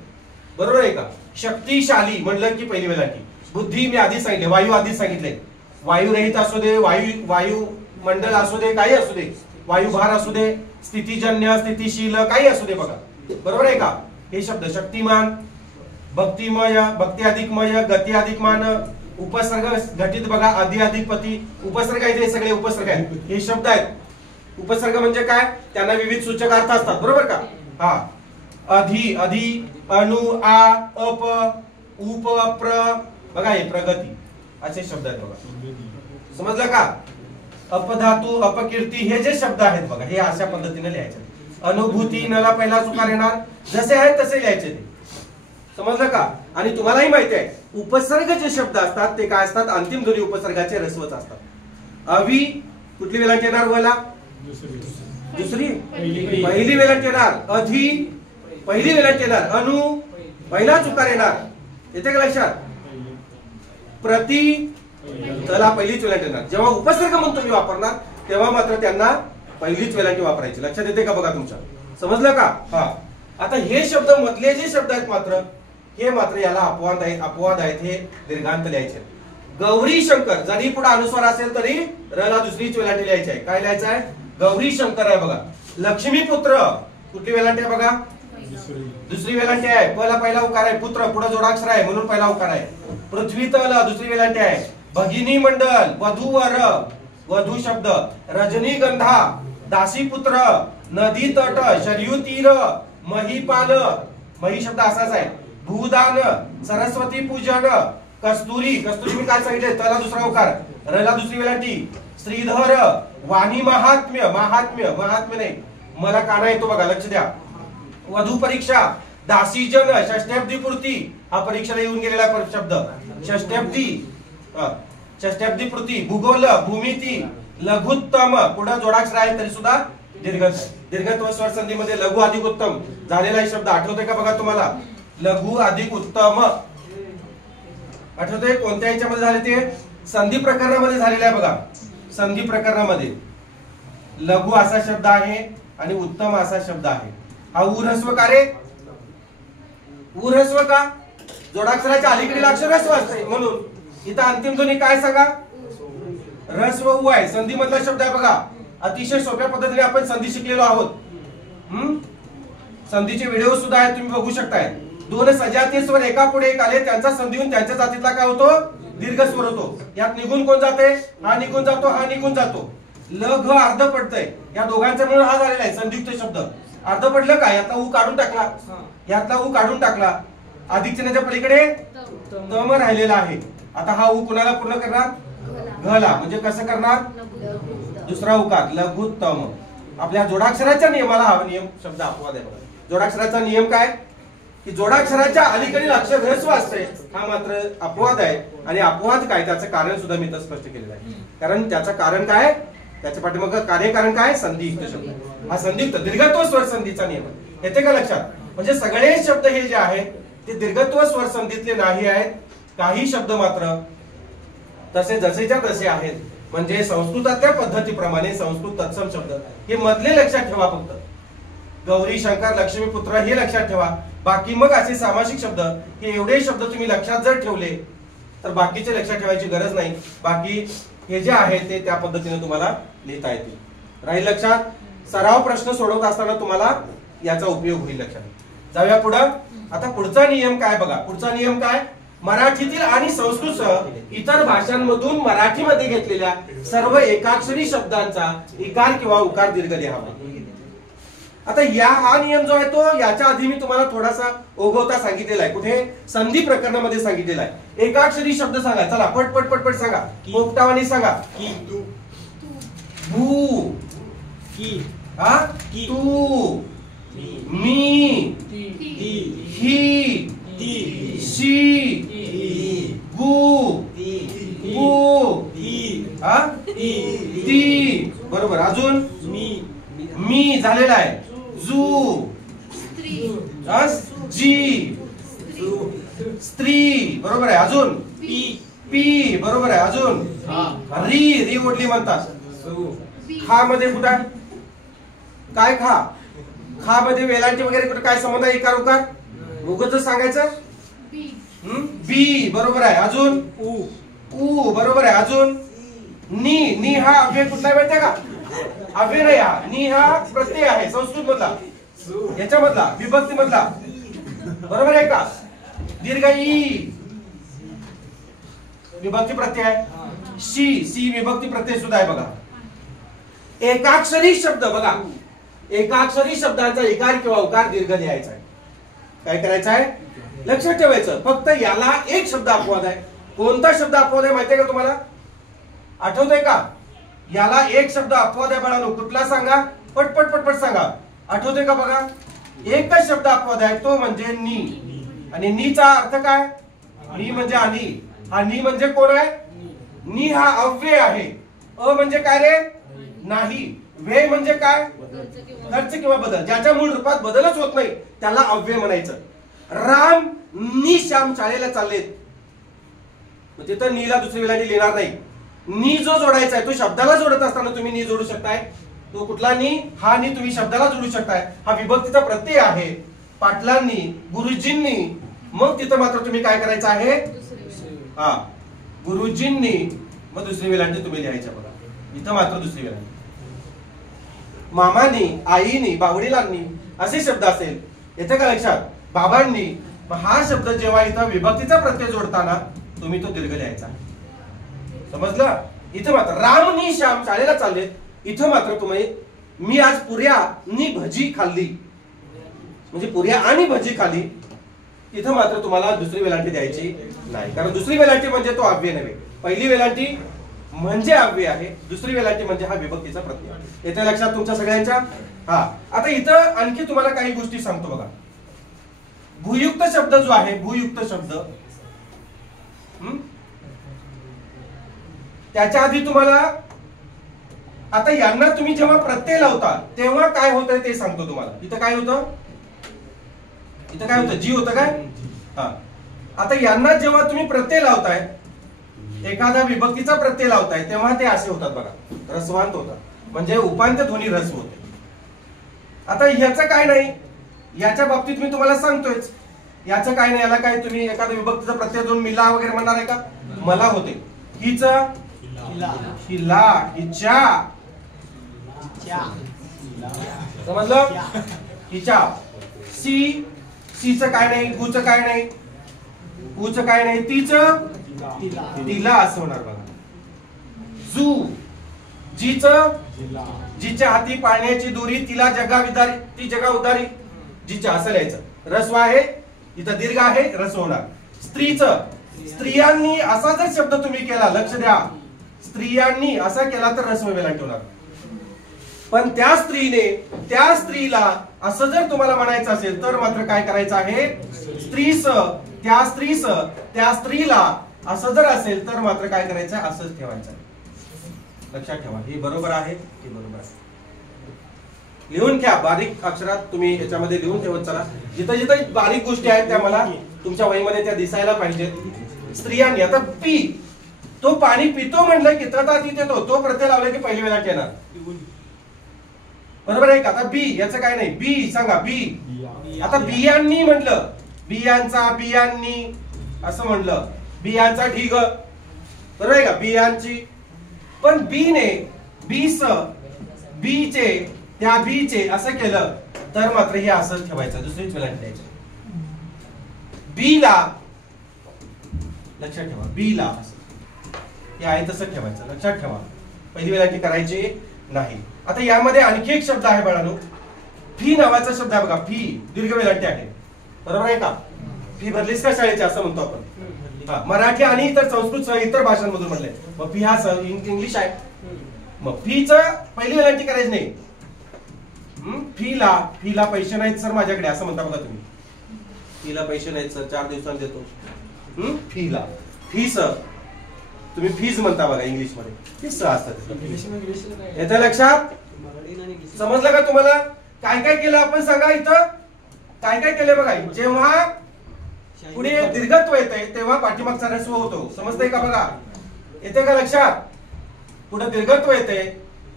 बरोबर आहे का? शक्तिशाली म्हणलं की पहिली वेलांटी. बुद्धी मी आधी सांगितले, वायू आधी सांगितले. वायू रहित असू दे, वायू मंडल असू दे, काही असू दे, वायुभार असू दे, स्थितीजन्य, स्थितीशील, काही असू दे बघा, बरोबर आहे का? हे शब्द शक्तिमान, भक्तिमय, भक्ती अधिकमय, गती अधिकमान, उपसर्ग घटित बघा, आधी अधिपती, उपसर्ग आहेत, हे सगळे उपसर्ग आहेत. हे शब्द आहेत. उपसर्ग म्हणजे काय? त्यांना विविध सूचक अर्थ असतात, बरोबर का? हा, अधि, अधि, अनु, आ, अप, उप, प्र, बघा हे प्रगती, असे शब्द आहेत बघा. समजलं का? अपधातू, अपकीर्ती, हे जे शब्द आहेत बघा, हे अशा पद्धतीने लिहायचे. अनुभूती, नला पहिला सुकार येणार, जसे आहेत तसे लिहायचे ते. समजलं का? आणि तुम्हालाही माहिती आहे, उपसर्ग जे शब्द असतात ते काय असतात? अंतिम ध्वनी उपसर्गाचे रस्वच असतात. अवि कुठली वेलांटी येणार? वला दुसरी, पहिली वेलांटी येणार. अधि पहिली वेलांटी येणार. अनु पहिला चुकार येणार. येते का लक्षात? प्रति त्याला पहिलीच वेलांटी येणार. जेव्हा उपसर्ग म्हणून तुम्ही वापरणार तेव्हा मात्र त्यांना पहिलीच वेलांटी वापरायची. लक्षात येते का बघा तुमच्या? समजलं का? हा, आता हे शब्द मधले जे शब्द आहेत मात्र हे मात्र याला अपवाद आहेत, हे दीर्घांत लिहायचे. गौरी शंकर, जरी पुढे अनुस्वार असेल तरी रला दुसरीच वेलांटी लिहायची आहे. काय लिहायचं आहे? गौरी शंकर आहे बघा. लक्ष्मीपुत्र कुठली वेलांटी आहे बघा? दुसरी वेलांटी आहे. पला पहिला उकार आहे, पुत्र पुढे जोडाक्षर आहे म्हणून पहिला उकार आहे. पृथ्वी तल दुसरी वेलांटी आहे. भगिनी मंडल, वधूवर, वधू शब्द, रजनीगंधा, दासीपुत्र, नदी तट, शरयू तीर, महिपाल, मही शब्द असाच आहे. भूदान, सरस्वती पूजन, कस्तुरी, कस्तुरी मी काय सांगितले? त्याला दुसरा उकार, रला दुसरी वेलांटी. श्रीधर, वाणी महात्म्य, महात्म्य नाही, मला काना येतो बघा, लक्ष द्या. वधू परीक्षा, दासीजन, षष्ट्यब्दी पूर्ती, हा परीक्षेला येऊन गेलेला शब्द. षष्ट्यब्दी, षष्ट्यब्दी पूर्ती. भूगोल, भूमिती, लघुत्तम, पुढे जोडाक्षर आहे तरी सुद्धा दीर्घत्व स्वर संधीमध्ये लघु अधिक उत्तम झालेला शब्द आठवतोय का बघा तुम्हाला? लघु अधिक उत्तम आठवतंय कोणत्या याच्यामध्ये झाले ते? संधी प्रकरणामध्ये झालेलं आहे बघा. संधी प्रकरणामध्ये लघु असा शब्द आहे आणि उत्तम असा शब्द आहे. हा ऊर्हस्व का रे? ऊर्हस्व का? जोडाक्षराच्या अलीकडील अक्षर ह्रस्व असते म्हणून इथं अंतिम ध्वनी काय सांगा? ऱ्हस्व उ आहे. संधी मधला शब्द आहे बघा. अतिशय सोप्या पद्धतीने आपण संधी शिकलेलो आहोत. संधीचे व्हिडिओ सुद्धा आहेत, तुम्ही बघू शकताय. दोन सजाती स्वर एका पुढे एक आले, त्यांचा संधी होऊन त्यांच्या जातीतला काय होतो? दीर्घ स्वर होतो. यात निघून कोण जाते? हा निघून जातो, हा निघून जातो. ल घ अर्ध पडतंय. या दोघांचा मिळून हा झालेला आहे संधियुक्त शब्द. अर्ध पडलं काय? यातला उ काढून टाकला, यातला उ काढून टाकला. अधिक चिन्हाच्या पलीकडे तम राहिलेला आहे. आता हा उ कुणाला पूर्ण करणार? घला. म्हणजे कसं करणार? दुसरा उकार लघुत्तम. आपल्या जोडाक्षराच्या नियमाला हा नियम शब्द अपवाद आहे बघा. जोडाक्षराचा नियम काय? की जोडाक्षराच्या अलीकडील अक्षर ह्रस्व असते, हा मात्र अपवाद आहे. आणि अपवाद काय त्याचं कारण सुद्धा मी इथं स्पष्ट केलेलं आहे. कारण त्याचं कारण काय? त्याच्या पाठीमागे कार्यकारण काय? संधियुक्त शब्द. हा संधियुक्त दीर्घत्व स्वर संधीचा नियम आहे. येते का लक्षात? म्हणजे सगळे शब्द हे जे आहेत ते दीर्घत्व स्वर संधीतले नाही आहेत. काही शब्द मात्र तसे जसेच्या तसे आहेत. म्हणजे संस्कृतातल्या पद्धतीप्रमाणे संस्कृत तत्सम शब्द हे मधले लक्षात ठेवा. फक्त गौरी शंकर लक्ष्मीपुत्र हे लक्षात ठेवा. बाकी मग असे सामासिक शब्द हे एवढे शब्द तुम्ही लक्षात जर ठेवले तर बाकीचे लक्षात ठेवायची गरज नाही. बाकी हे जे आहे ते त्या पद्धतीने तुम्हाला लिहिता येतील. राहील लक्षात? सराव प्रश्न सोडवत असताना तुम्हाला याचा उपयोग होईल लक्षात. जाऊया पुढे. आता पुढचा नियम काय बघा. पुढचा नियम काय? मराठीतील आणि संस्कृतसह इतर भाषांमधून मराठीमध्ये घेतलेल्या सर्व एकाक्षरी शब्दांचा इकार किंवा उकार दीर्घ लिहावा. आता हा नियम जो आहे तो याच्या आधी मी तुम्हाला थोडासा ओघवता सांगितलेला आहे. कुठे? संधी प्रकरणामध्ये सांगितलेला आहे. एकाक्षरी शब्द सांगा. चला पटपट पटपट सांगा. पोपटावानी सांगा. भू, हा, तू, मी, ही, शी, गु, गु, हा, ती. बरोबर. अजून मी झालेला आहे. जू, जी, स्त्री. बरोबर आहे. अजून पी. बरोबर आहे. अजून री ओढली म्हणतात. खा मध्ये कुठे काय? खा मध्ये वेलांटी वगैरे कुठे काय संबंध आहे? इकार उकार उगाच सांगायचं. बी. बरोबर आहे. अजून उ. बरोबर आहे. अजून नी हा अव्यय कुठला माहितीये का? अव्यय नाही हा. नी हा प्रत्यय आहे संस्कृत मधला, याच्यामधला विभक्ती मधला. बरोबर आहे का? दीर्घ ई विभक्ती प्रत्यय आहे. सी विभक्ती प्रत्यय सुद्धा आहे बघा. एकाक्षरी शब्द बघा. एकाक्षरी शब्दांचा इकार किंवा उकार दीर्घ लिहायचा आहे. काय करायचं आहे? लक्षात ठेवायचं. फक्त याला एक शब्द अपवाद आहे. कोणता शब्द अपवाद आहे माहितीये का तुम्हाला? आठवतंय का? याला एक शब्द अपवाद आहे बाळांनो. कुठला सांगा? पटपट पटपट सांगा. आठवतंय का बघा? एकच शब्द अपवाद आहे, तो म्हणजे नी. आणि नीचा अर्थ काय? नी म्हणजे आणि. हा नी म्हणजे कोण आहे? नी हा अव्यय आहे. अ म्हणजे काय रे? नाही. वे म्हणजे काय? खर्च किंवा बदल. ज्याच्या मूळ रूपात बदलच होत नाही त्याला अव्यय म्हणायचं. राम नी श्याम शाळेला चाललेत. तिथं नीला दुसरी वेळाने लिहिणार नाही. नी जो जोडायचा आहे तो शब्दाला जोडत असताना तुम्ही नी जोडू शकताय. तो कुठला नी? हा नी तुम्ही शब्दाला जोडू शकताय. हा विभक्तीचा प्रत्यय आहे. पाटलांनी, गुरुजींनी. मग तिथं मात्र तुम्ही काय करायचं आहे? हा गुरुजींनी. मग दुसरी वेळांटी तुम्ही लिहायच्या बघा. इथं मात्र दुसरी वेळांटी. मामानी, आईनी, बावडीलांनी असे शब्द असेल. येते का लक्षात? बाबांनी. हा शब्द जेव्हा इथं विभक्तीचा प्रत्यय जोडताना तुम्ही तो दीर्घ लिहायचा. समजलं? इथं मात्र रामनी श्याम शाळेला चालले. इथं मात्र तुम्ही मी आज पुऱ्या नी भजी खाल्ली, म्हणजे पुऱ्या आणि भजी खाल्ली. इथं मात्र तुम्हाला दुसरी वेलांटी द्यायची नाही. कारण दुसरी वेलांटी म्हणजे तो अव्यय नव्हे. पहिली वेलांटी म्हणजे अव्यय आहे. दुसरी वेलांटी म्हणजे हा विभक्तीचा प्रत्यय. येते लक्षात तुमच्या सगळ्यांच्या? हा. आता इथं आणखी तुम्हाला काही गोष्टी सांगतो बघा. भूयुक्त शब्द जो आहे, भूयुक्त शब्द, त्याच्या आधी तुम्हाला आता यांना तुम्ही जेव्हा प्रत्यय लावता तेव्हा काय होतंय ते सांगतो तुम्हाला. इथं काय होतं? इथं काय होतं? जी होतं काय? हा. आता यांना जेव्हा तुम्ही प्रत्यय लावताय, एखाद्या विभक्तीचा प्रत्यय लावताय, तेव्हा ते असे होतात बघा, ऱ्हस्वांत होतात, म्हणजे उपांत्य ध्वनी ऱ्हस्व होते. आता ह्याचं काय नाही, याच्या बाबतीत मी तुम्हाला सांगतोयच, याचं काय नाही. याला काय तुम्ही एखाद्या विभक्तीचा प्रत्यय देऊन मिला वगैरे म्हणणार आहे का? मला होते. हिच, हिला, हिच्या, समजलं? हिच्या. सी, सीचं काय नाही, गुचं काय नाही, गुचं काय नाही, तिचं, तिला असं होणार बघा. जू, जीचं, जिच्या हाती पाळण्याची दोरी, तिला जगा विदारी, ती जगा उदारी, जिच्या असं लिहायचं. ऱ्हस्व आहे, इथं दीर्घ आहे, ऱ्हस्व होणार. स्त्रीचं, स्त्रियांनी असा जर शब्द तुम्ही केला, लक्ष द्या, स्त्रियांनी असा केला तर ऱ्हस्व वेलांटी होणार. पण त्या स्त्रीने, त्या स्त्रीला असं जर तुम्हाला म्हणायचं असेल तर मात्र काय करायचं आहे? स्त्रीस, त्या स्त्रीस, त्या स्त्रीला असं जर असेल तर मात्र काय करायचं? असंच ठेवायचं. लक्षात ठेवा, हे बरोबर आहे, हे बरोबर आहे. लिहून घ्या, बारीक अक्षरात तुम्ही याच्यामध्ये लिहून ठेवत चला. जिथं जिथं बारीक गोष्टी आहेत त्या मला तुमच्या वहीमध्ये त्या दिसायला पाहिजेत. स्त्रियांनी, आता पी, तो पाणी पितो म्हणलं की तिथे तो प्रत्यय लावला की पहिली वेळा येणार, बरोबर आहे का? आता बी, याचं काय नाही, बी सांगा, बी. आता बियांनी म्हटलं, बियांचा, बियांनी असं म्हणलं, बियांचा ढिग, बरोबर आहे का? बियांची. पण बी ने, बीस, बीचे, त्या बीचे असं केलं तर मात्र हे असंच ठेवायचं, दुसरीच वेळा द्यायचं. बीला, लक्षात ठेवा, बीला असं हे आहे तसं ठेवायचं, लक्षात ठेवा, पहिली वेळा करायची नाही. आता यामध्ये आणखी एक शब्द आहे बाळांनो, फी नावाचा शब्द आहे बघा, फी दीर्घ वेलांटी आहे, बरोबर आहे का? फी भरलीस का शाळेची असं म्हणतो आपण. मराठी आणि इतर संस्कृत सह इतर भाषांमधून म्हणलंय. मग फी हा इंग्लिश आहे, मग फीच पहिली वेलांटी करायची नाही. फीला, फीला पैसे नाहीत सर माझ्याकडे असं म्हणता बघा तुम्ही, फीला पैसे नाहीत सर, 4 दिवसांनी देतो. फीला, फीस तुम्ही फीज म्हणता बघा इंग्लिश मध्ये, फीस असतात. येतं लक्षात? समजलं का तुम्हाला? काय काय केलं आपण सांगा, इथं काय काय केलं बघा. जेव्हा पुढे दीर्घत्व येते तेव्हा पाठीमागचा ऱ्हस्व होतो, समजतंय का? बघा येते का लक्षात? पुढे दीर्घत्व येते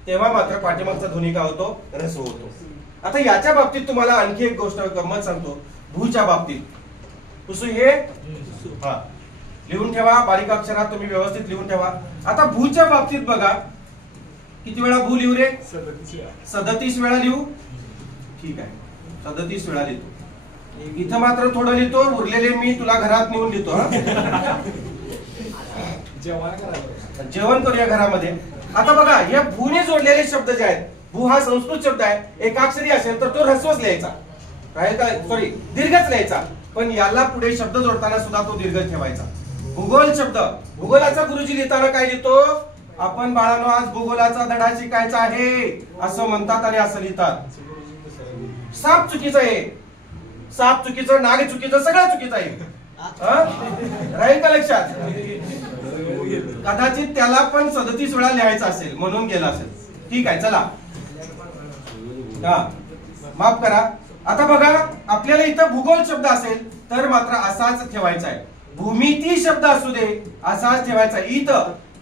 तेव्हा मात्र पाठीमागचा ध्वनी काय होतो? ऱ्हस्व होतो. आता याच्या बाबतीत तुम्हाला आणखी एक गोष्ट गंमत सांगतो, भूच्या बाबतीत. पुसू हे हा लिहून ठेवा, बारीक अक्षरात तुम्ही व्यवस्थित लिहून ठेवा. आता भूच्या बाबतीत बघा, किती वेळा भू लिहू रे? 37 वेळा लिहू. ठीक आहे, 37 वेळा लिहितो. इथं मात्र थोडं लिहितो, उरलेले मी तुला घरात नेऊन लिहितो. जेवण करूया घरामध्ये. आता बघा, या भूने जोडलेले शब्द जे आहेत, भू हा संस्कृत शब्द आहे, एकाक्षरी असेल तर तो ऱ्हस्वच लिहायचा, राहील का? सॉरी, दीर्घच लिहायचा. पण याला पुढे शब्द जोडताना सुद्धा तो दीर्घ ठेवायचा. भूगोल शब्द, भूगोलाचा गुरुजी लिहिताना काय लिहितो? आपण बाळांनो आज भूगोलाचा धडा शिकायचा आहे असं म्हणतात आणि असं लिहितात. साप चुकीचं आहे, साप चुकीचं, नाग चुकीचं, सगळं चुकीचं आहे. राहील का लक्षात? कदाचित त्याला पण 37 वेळा लिहायचं असेल म्हणून गेला असेल. ठीक आहे, चला माफ करा. आता बघा, आपल्याला इथं भूगोल शब्द असेल तर मात्र असाच ठेवायचा आहे. भूमिती शब्द असू दे असाच ठेवायचा. इत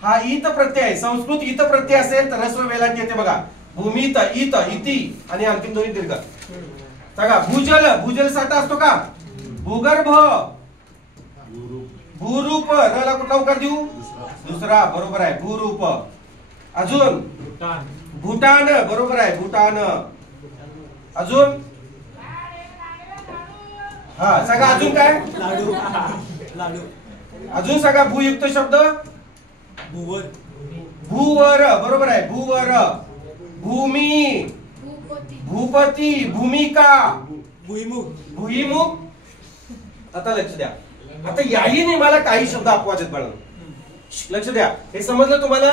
हा इत प्रत्यय आहे, संस्कृत इत प्रत्यय असेल तर ऱ्हस्व वेलांटी येते बघा. भूमित, इत, इति आणि अंतिम दोन्ही दीर्घ. बघा, भूजल, भूजल साठा असतो का? भूगर्भ, भूरूप, ला कुठला उकार देऊ? दुसरा, बरोबर आहे, भूरूप. अजून भूटान, बरोबर आहे, भूटान. अजून हा सांगा, अजून काय? अजून सांगा, भूयुक्त शब्द. भूवर, भूवर, बरोबर आहे, भूवर. भूमी, भूपती, भूमिका, भुईमुख, भुईमुख. आता लक्ष द्या, आता याही मला काही शब्द अपवाद आहेत बाळांनो, लक्ष द्या. हे समजलं तुम्हाला?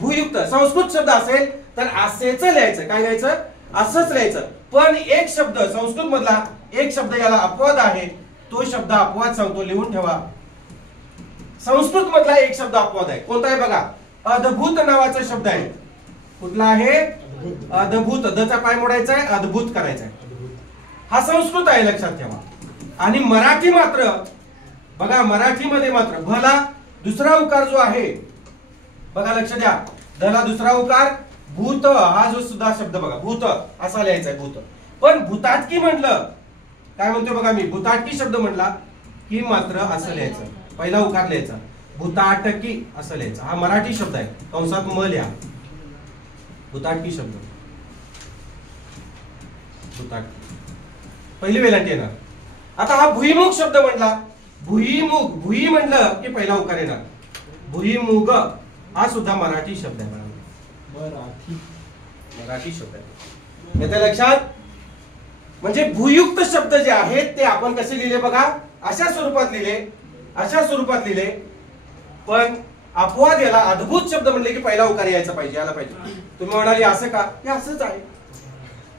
भूयुक्त संस्कृत शब्द असेल तर असेच लिहायचं. काय लिहायचं? असंच लिहायचं. पण एक शब्द संस्कृत मधला एक शब्द याला अपवाद आहे, तो शब्द अपवाद सांगतो, लिहून ठेवा. संस्कृत मधला एक शब्द अपवाद आहे, कोणता आहे बघा? अद्भुत नावाचा शब्द आहे. कुठला आहे? अद्भुत. दचा पाय मोडायचा आहे, अद्भुत करायचा आहे. हा संस्कृत आहे, लक्षात ठेवा. आणि मराठी मात्र बघा मराठीमध्ये मात्र भला दुसरा उकार जो आहे बघा लक्ष द्या, धला दुसरा उकार भूत हा जो सुद्धा शब्द बघा भूत असा लिहायचा आहे भूत. पण भूताटकी म्हटलं काय म्हणतोय बघा मी, भूताटकी शब्द म्हटला की मात्र असं लिहायचं, पहिला उकार लिहायचा, भूताटकी असं लिहायचं. हा मराठी शब्द आहे, कंसात म लिहा, भूताटकी शब्द, भूताटकी पहिली वेलांटी येणार. आता हा भुईमुग शब्द म्हटला, भुईमुग, भुई म्हटलं की पहिला उकार येणार, भुईमुग हा सुद्धा मराठी शब्द आहे. मराठी शब्द आहे, येते लक्षात. म्हणजे भूयुक्त शब्द जे आहेत ते आपण कसे लिहिले बघा, अशा स्वरूपात लिहिले, अशा स्वरूपात लिहिले. पण अपवाद याला अद्भुत शब्द म्हणले की पहिला उकार यायचा पाहिजे, यायला पाहिजे. तुम्ही म्हणाले असं का, हे असंच आहे,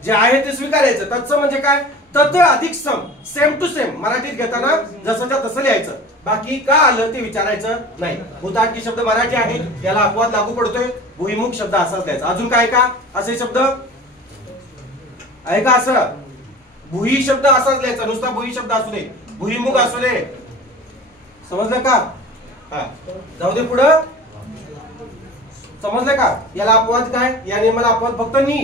जे आहे ते स्वीकारायचं. तत्सम म्हणजे काय, तत् अधिक सम, सेम टू सेम मराठीत घेताना जसंच्या तसं लिहायचं, बाकी का आलं ते विचारायचं नाही. भूताटकी शब्द मराठी आहे, याला अपवाद लागू पडतोय. भुईमुख शब्द असाच द्यायचा. अजून काय का असे शब्द आहे का, असं भुई शब्द असाच लिहायचा, नुसता भुई शब्द असू दे, भुईमुग असू दे, समजलं का. हा जाऊ दे पुढं, समजलं का. याला अपवाद काय, या नियमाला अपवाद फक्त नी,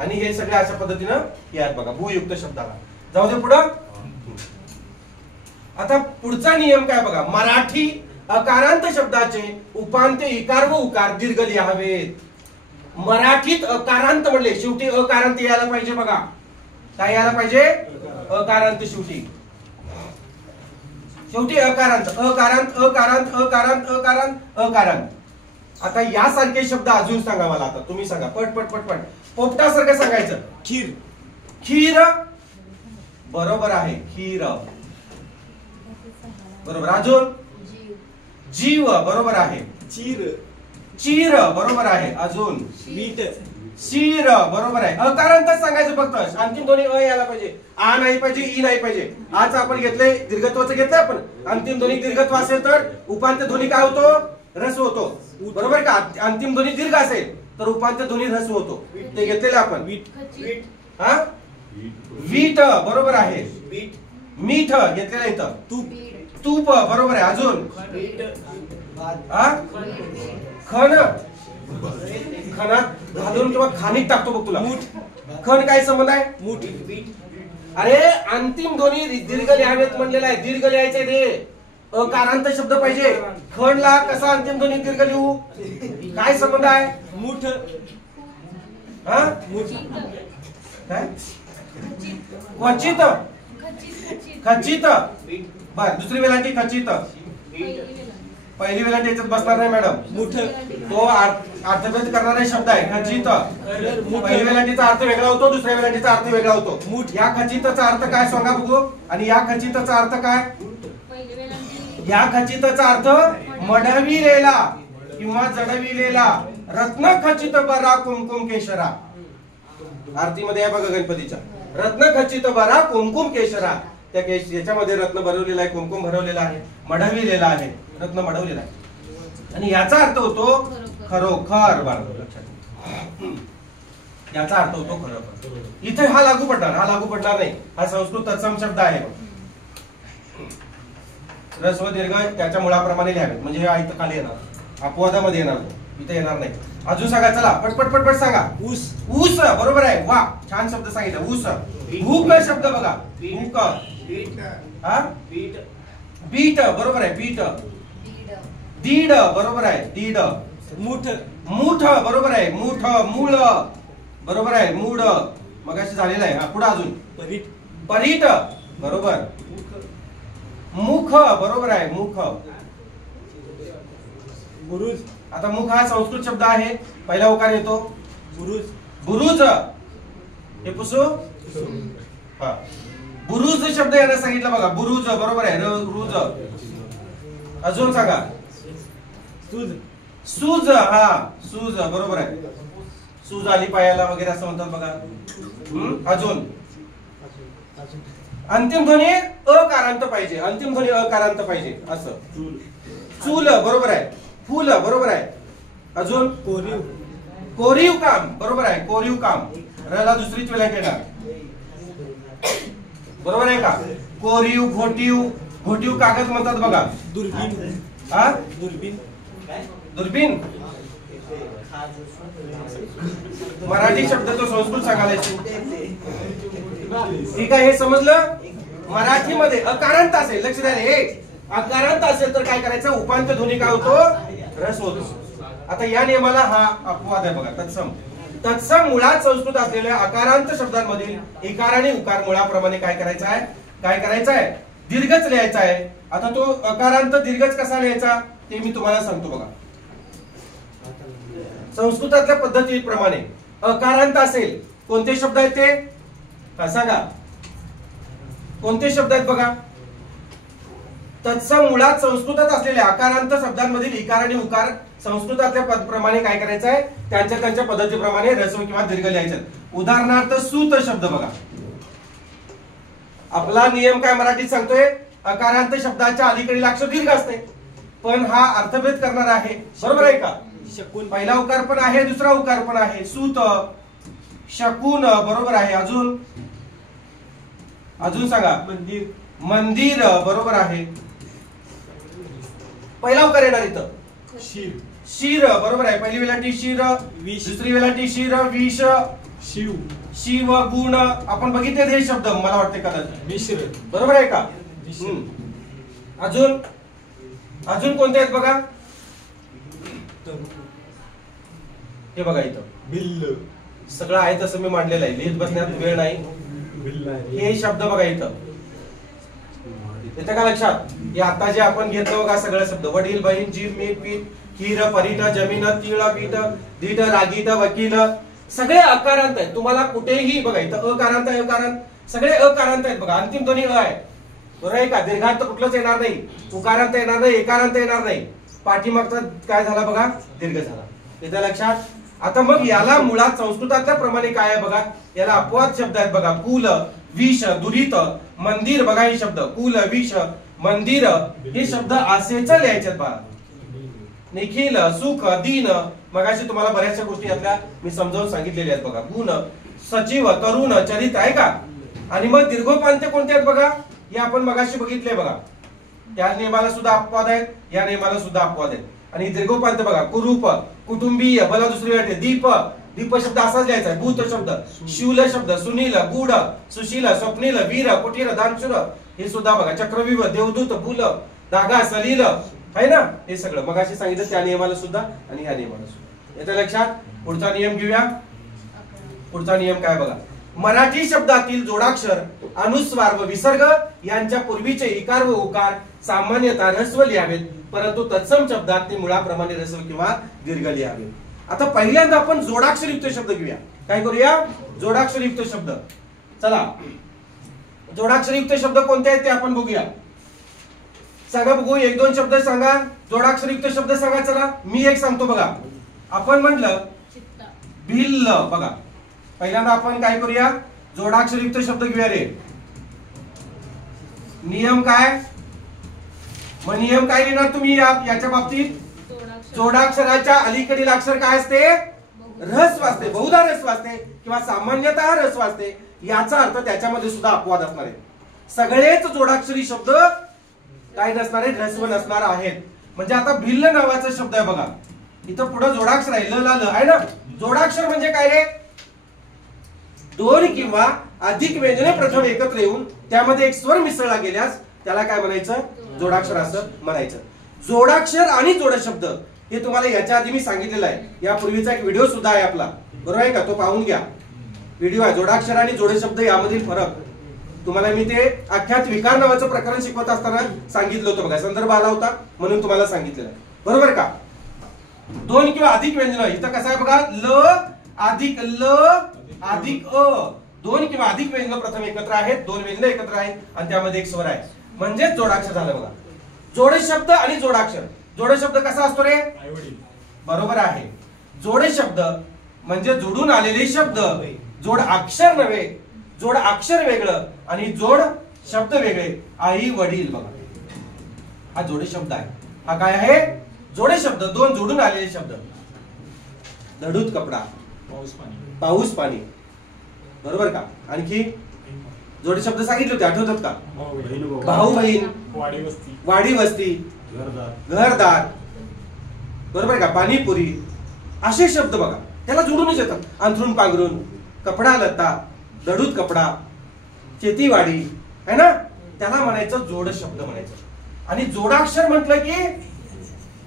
आणि हे सगळे अशा पद्धतीनं यात बघा भूयुक्त शब्दाला. जाऊ दे पुढं. आता पुढचा नियम काय बघा, मराठी अकारांत शब्दाचे उपांत्य इकार व उकार दीर्घ लिहावेत. मराठीत अकारांत म्हणले शेवटी अकारांत यायला पाहिजे बघा, काय यायला पाहिजे, अकारांत शेवटी, शेवटी अकारांत, अकारांत अकारांत अकारांत अकारांत अकारांत. आता यासारखे शब्द अजून सांगा मला, आता तुम्ही सांगा पट पट पट पट, पोपटासारखं सांगायचं. खीर, खीर बरोबर आहे, खीर बरोबर. अजून जीव बरोबर आहे, चीर, चीर बरोबर आहे. अजून मीठ, शीर बरोबर आहे. अकारांतच सांगायचं फक्त, अंतिम दोन्ही अ यायला पाहिजे, आ नाही पाहिजे, ई नाही पाहिजे. आज आपण घेतले दीर्घत्वाचं घेतलंय आपण, अंतिम ध्वनी दीर्घत्व असेल तर उपांत्य ध्वनी काय होतो, ह्रस्व होतो, बरोबर का. अंतिम ध्वनी दीर्घ असेल तर उपांत्य ध्वनी ह्रस्व होतो, ते घेतलेलं आपण. हा वीट बरोबर आहे, मीठ घेतलेलं इथं, तूप, तूप बरोबर आहे. अजून खण, खणात घालून किंवा खाणीत टाकतो बघ तुला, खण काय संबंध आहे, मूठ. अरे अंतिम ध्वनी दीर्घ लिहावेत म्हणलेला आहे, दीर्घ लिहायचे ते, अकारांत शब्द पाहिजे. खणला कसा अंतिम ध्वनी दीर्घ लिहू, काय संबंध आहे, मूठ. हा काय, क्वचित, खचित, बर. दुसरी वेलांटी खचित, पहिली वेलांटी याच्यात बसणार नाही मॅडम, मुठ तो अर्थभेद करणारा शब्द आहे. खचित, पहिली वेलांटीचा अर्थ वेगळा होतो, दुसऱ्या वेलांटीचा अर्थ वेगळा होतो. या खचितचा अर्थ काय सांगा बघू, आणि या खचितचा अर्थ काय, या खचितचा अर्थ मढविलेला किंवा जडविलेला, रत्न खचित बरा कुमकुम केशरा. आरतीमध्ये आहे बघा गणपतीच्या, रत्न खचित बरा कुमकुम केशरा, त्या याच्यामध्ये रत्न भरवलेला आहे, कुमकुम भरवलेला आहे, मढविलेला आहे, रत्न मढवलेला आहे. आणि याचा अर्थ होतो खरोखर, बरोबर लक्षात, याचा अर्थ होतो खरोखर. इथे हा लागू पडणार, हा लागू पडणार नाही, हा संस्कृत तत्सम शब्द आहे. ह्रस्व दीर्घ त्याच्या मुळाप्रमाणे लिहावेत, म्हणजे हे इथं खाली येणार, अपवादामध्ये येणार, इथे येणार नाही. अजून सांगा, चला पटपट पटपट सांगा. ऊस, ऊस बरोबर आहे, वा छान शब्द सांगितलं. ऊस, भूक शब्द बघा, भूक, हा बीट बरोबर आहे, बीट, दीड बरोबर आहे, दीड, मूठ, मूठ बरोबर आहे, मूठ, मूळ बरोबर आहे, मूळ मगाशी झालेला आहे. हा पुढे अजून परीट, परीट बरोबर, मुख बरोबर आहे, मुख, बुरुज. आता मुख हा संस्कृत शब्द आहे, पहिला उकार येतो बुरुज, बुरुज हे पुसू, हा बुरुज शब्द याला सांगितलं बघा, बुरुज बरोबर आहे, रुज. अजून सांगा, सूज, सूज, हा सूज बरोबर आहे, सूज आली पायाला वगैरे असं म्हणतात बघा. अजून अंतिम ध्वनी अकारांत पाहिजे, अंतिम ध्वनी अकारांत पाहिजे असं. चूल बरोबर आहे, फूल बरोबर आहे. अजून कोरीव, कोरीव काम बरोबर आहे, कोरीव काम, रला दुसरीच वेळा येणार, बरोबर आहे का. कोरीव, घोटीव, घोटीव कागद म्हणतात बघा. दुर्बीन. हा दुर्बीन. दुर्बीन मराठी शब्द तो संस्कृत सांगायला. ठीक आहे, हे समजलं. मराठीमध्ये अकारांत असेल, लक्ष द्या रे, अकारांत असेल तर काय करायचं, उपांत्य ध्वनी काय होतो, रस होतो. आता या नियमाला हा अपवाद आहे बघा. तत्सम तत्सम मुळात संस्कृत असलेल्या अकारांत शब्दांमधील इकार आणि उकार मुळाप्रमाणे काय करायचं आहे, काय करायचं आहे, दीर्घच लिहायचा आहे. आता तो अकारांत दीर्घच कसा लिहायचा ते मी तुम्हाला सांगतो बघा. संस्कृतातल्या पद्धतीप्रमाणे अकारांत असेल, कोणते शब्द आहेत ते सांगा, कोणते शब्द आहेत बघा. तत्सम मुळात संस्कृतात असलेल्या आकारांत शब्दांमधील इकार आणि उकार संस्कृतातल्या पदप्रमाणे काय करायचं आहे, त्यांच्या पद्धतीप्रमाणे ऱ्हस्व किंवा दीर्घ लिहायचे. उदाहरणार्थ सूत शब्द बघा. आपला नियम काय मराठीत सांगतोय, अकारांत शब्दाच्या अलीकडील अक्षर दीर्घ असते, पण हा अर्थभेद करणार आहे. बरोबर आहे का. शकून. पहिला उकार पण आहे, दुसरा उकार पण आहे. सूत, शकून, बरोबर आहे. अजून अजून सांगा. मंदिर. मंदिर, बरोबर आहे. पहिला उकार येणार इथं. शिर. शिर, बरोबर आहे. पहिली वेलांटी शिर, विष. दुसरी वेलांटी शिर, विष, शिव. शिव, गुण. आपण बघितले हे शब्द, मला वाटते कदाचित. मिश्र. बरोबर आहे का. अजून अजून कोणते आहेत बघा. हे बघा इथं बिल्ल. सगळं आहे तसं मी मांडलेलं आहे, लिहित बसण्यात वेळ नाही. हे शब्द बघा इथं, येतं का लक्षात. हे आता जे आपण घेतलं बघा सगळं शब्द, वडील, बहीण, जीव, मीठ, पीठ, खीर, परीट, जमीन, तीळ, पीठ, दीट, रागीट, वकील, सगळे अकारांत आहेत. तुम्हाला कुठेही बघा इथं अकारांत आहे, अकारांत, सगळे अकारांत आहेत बघा. अंतिम ध्वनी अ आहे, बरोबर आहे का. दीर्घांत कुठलंच येणार नाही, उकारांत येणार नाही, एकारांत येणार नाही. पाठीमागचा काय झाला बघा, दीर्घ झाला. येतं लक्षात. आता मग याला मुळात संस्कृताच्या प्रमाणे काय आहे बघा, याला अपवाद शब्द आहेत बघा. कुल, विष, दुरित, मंदिर, बघा हे शब्द कुल, विष, मंदिर, हे शब्द असेच लिहायचे बाळा. निखिल, सुख, दीन, मगाशी तुम्हाला बऱ्याचशा गोष्टी यातल्या मी समजावून सांगितलेल्या आहेत बघा. गुण, सचिव, तरुण, चरित आहे का. आणि मग दीर्घोपांत्य कोणते आहेत बघा, हे आपण मगाशी बघितले बघा. त्या नियमाला सुद्धा अपवाद आहेत, या नियमाला सुद्धा अपवाद आहेत. आणि दीर्घोपांत्य बघा, कुरूप, कुटुंबीय, बला दुसरी वाटे, दीप, दीप शब्द असाच लिहायचा आहे. भूत शब्द, शिवल शब्द, सुनील, गुढ, सुशील, स्वप्नील, वीर, कुटीर, दानशूर, हे सुद्धा बघा. चक्रव्यूह, देवदूत, बुल, धागा, सलील, आहे ना. हे सगळं मगाशी सांगितलं त्या नियमाला सुद्धा आणि ह्या नियमाला सुद्धा. येतं लक्षात. पुढचा नियम घेऊया. पुढचा नियम काय बघा. मराठी शब्दातील जोडाक्षर, अनुस्वार व विसर्ग यांच्या पूर्वीचे इकार व उकार सामान्यतः ऱ्हस्व लिहावेत, परंतु तत्सम शब्दात ते मुळाप्रमाणे ऱ्हस्व किंवा दीर्घ लिहावे. आता पहिल्यांदा आपण जोडाक्षर युक्त शब्द घेऊया. काय करूया, जोडाक्षर युक्त शब्द. चला, जोडाक्षर युक्त शब्द कोणते आहेत ते आपण बघूया. सांगा बघू, एक दोन शब्द सांगा, जोडाक्षर युक्त शब्द सांगा. चला मी एक सांगतो बघा. आपण म्हटलं भिल्ल, बघा पहिल्यांदा आपण काय करूया, जोडाक्षर युक्त शब्द घेऊया रे. नियम काय, मग नियम काय लिहिणार तुम्ही याच्या बाबतीत. जोडाक्षराच्या अलीकडील अक्षर काय असते, ऱ्हस्व असते, बहुधा ऱ्हस्व असते किंवा सामान्यतः ऱ्हस्व असते. याचा अर्थ त्याच्यामध्ये सुद्धा अपवाद असणार आहे. सगळेच जोडाक्षरी शब्द काय नसणार आहेत, ऱ्हस्व नसणार आहेत. म्हणजे आता भिल्ल नावाचा शब्द आहे बघा, इथं पुढे जोडाक्षर आहे, ल ला ल आहे ना. जोडाक्षर म्हणजे काय रे, दोन किंवा अधिक व्यंजने प्रथम एकत्र येऊन त्यामध्ये एक स्वर मिसळला गेल्यास त्याला काय म्हणायचं, जोडाक्षर असं म्हणायचं. जोडाक्षर आणि जोडशब्द हे तुम्हाला याच्या आधी मी सांगितलेलं आहे. यापूर्वीचा एक व्हिडिओ सुद्धा आहे आपला, बरोबर आहे का, तो पाहून घ्या. व्हिडिओ आहे जोडाक्षर आणि जोडशब्द यामधील फरक. तुम्हाला मी ते आख्यात विकार नावाचं प्रकरण शिकवत असताना सांगितलं होतं बघा, संदर्भ आला होता म्हणून तुम्हाला सांगितलेलं आहे, बरोबर का. दोन किंवा अधिक व्यंजन, इथं कसं आहे बघा, ल अधिक ल अधिक अ, दोन किंवा अधिक व्यंजन प्रथम एकत्र आहेत, दोन व्यंजन एकत्र आहेत आणि त्यामध्ये एक स्वर आहे, म्हणजे जोडाक्षर झालं बघा. जोडशब्द आणि जोडाक्षर. जोडशब्द कसा असतो रे, बरोबर आहे. जोडशब्द म्हणजे जोडून आलेले शब्द, जोड अक्षर नव्हे, जोड अक्षर वेगळं आणि जोड शब्द वेगळे. आई वडील बघा, हा जोडे शब्द आहे. हा काय आहे, जोडे शब्द, दोन जोडून आलेले शब्द. दडूत कपडा, पाऊस पाणी, बरोबर का. आणखी जोडे शब्द सांगितले होते, आठवतात का? भाऊ भाऊ बहीण, वाडी वस्ती वाडी वस्ती, घरदार, बरोबर आहे का? पाणीपुरी, असे शब्द बघा त्याला जोडूनच येतात. अंथरूण पांघरून, कपडा लत्ता, दडूत कपडा, शेतीवाडी है ना, त्याला म्हणायचं जोड शब्द म्हणायचं. आणि जोडाक्षर म्हटलं की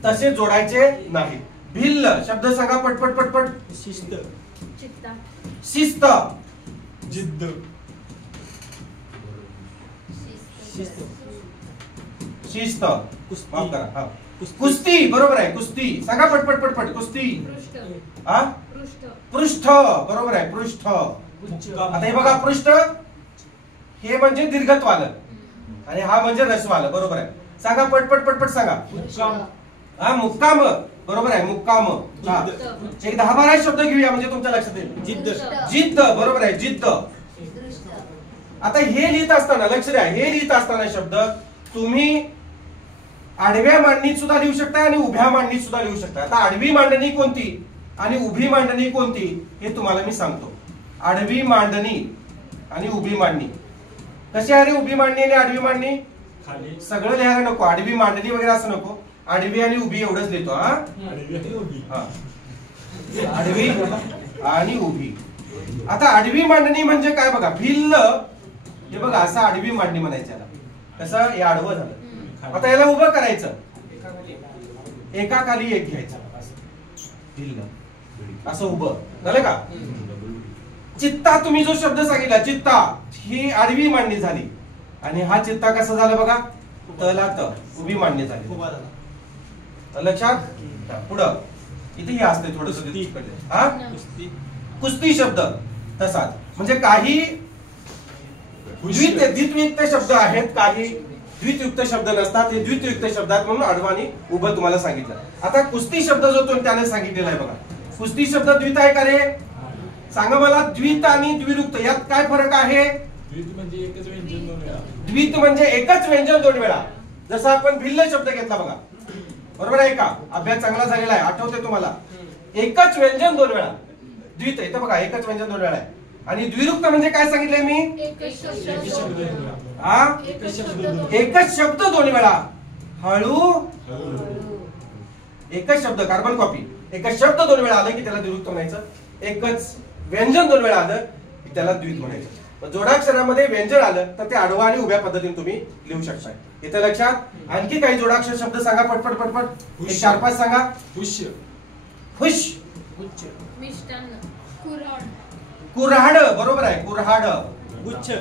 तसे जोडायचे नाही. भिल्ल शब्द सांगा पटपट पटपट. शिस्त शिस्त, जिद्द शिस्त, कुस्ती. माफ करा. हा. कुस्ती, बरोबर आहे. कुस्ती सांगा पटपट पटपट. कुस्ती. हा, पृष्ठ, बरोबर आहे. पृष्ठ. आता हे बघा, पृष्ठ हे म्हणजे दीर्घत्व आलं आणि हा म्हणजे ऱ्हस्व आलं, बरोबर आहे. सांगा पटपट पटपट सांगा. हा, मुक्काम, बरोबर आहे. मुक्काम. हा. एक 10-12 शब्द घेऊया म्हणजे तुमच्या लक्षात येईल. जिद्द जिद्द, बरोबर आहे. जिद्द. आता हे लिहित असताना लक्ष द्या, हे लिहित असताना शब्द तुम्ही आडव्या मांडणीत सुद्धा लिहू शकता आणि उभ्या मांडणीत सुद्धा लिहू शकता. आता आडवी मांडणी कोणती आणि उभी मांडणी कोणती हे तुम्हाला मी सांगतो. आडवी मांडणी आणि उभी मांडणी कशी आहे रे? उभी मांडणी आणि आडवी मांडणी खाली सगळं लिहायला नको, आडवी मांडणी वगैरे असं नको, आडवी आणि उभी एवढंच लिहितो. हा, आडवी आणि उभी. आता आडवी मांडणी म्हणजे काय बघा, भिल्ल हे बघा असं आडवी मांडणी म्हणायचं याला. कसं? हे आडवं झालं. आता याला उभं करायचं, एका खाली एक घ्यायचं, भिल्ल असं उभं झालं का? चित्ता, तुम्ही जो शब्द सांगितला चित्ता, ही आडवी मांडणी झाली आणि हा चित्ता कसा झाला बघा, तला त, उभी मांडणी झाली. लक्षात? पुढं इथे हे असते थोडस. हा, कुस्ती शब्द तसाच. म्हणजे काही द्वित्वयुक्त शब्द आहेत, काही द्वितयुक्त शब्द नसतात. हे द्वितयुक्त शब्दात म्हणून आडवा आणि उभं तुम्हाला सांगितलं. आता कुस्ती शब्द जो तो त्याने सांगितलेला आहे बघा. कुस्ती शब्द द्वित आहे का रे? सांगा मला. द्वित आणि द्विरुक्त यात काय फरक आहे? द्वित म्हणजे एकच व्यंजन 2 वेळा. द्वित म्हणजे एकच व्यंजन 2 वेळा. जसं आपण भिल्ल शब्द घेतला बघा, बरोबर आहे का? अभ्यास चांगला झालेला आहे, आठवते तुम्हाला. एकच व्यंजन 2 वेळा. द्वित इथं बघा, एकच व्यंजन 2 वेळा आहे. आणि द्विरुक्त म्हणजे काय सांगितलंय मी? एकच शब्द 2 वेळा. हा, एकच शब्द 2 वेळा. हळू, एकच शब्द, कार्बन कॉपी. एकच शब्द 2 वेळा आलं की त्याला द्विरुक्त म्हणायचं. एकच व्यंजन 2 वेळा आलं की त्याला द्वित म्हणायचं. जोडाक्षरामध्ये व्यंजन आलं तर ते आडवा आणि उभ्या पद्धतीने तुम्ही लिहू शकता. इथे लक्षात. आणखी काही जोडाक्षर शब्द सांगा पटपट पटपट. 4-5 सांगा. खुश, खुश, मिष्टान्न, कुऱ्हाड, बरोबर आहे. कुऱ्हाड. गुच्छ,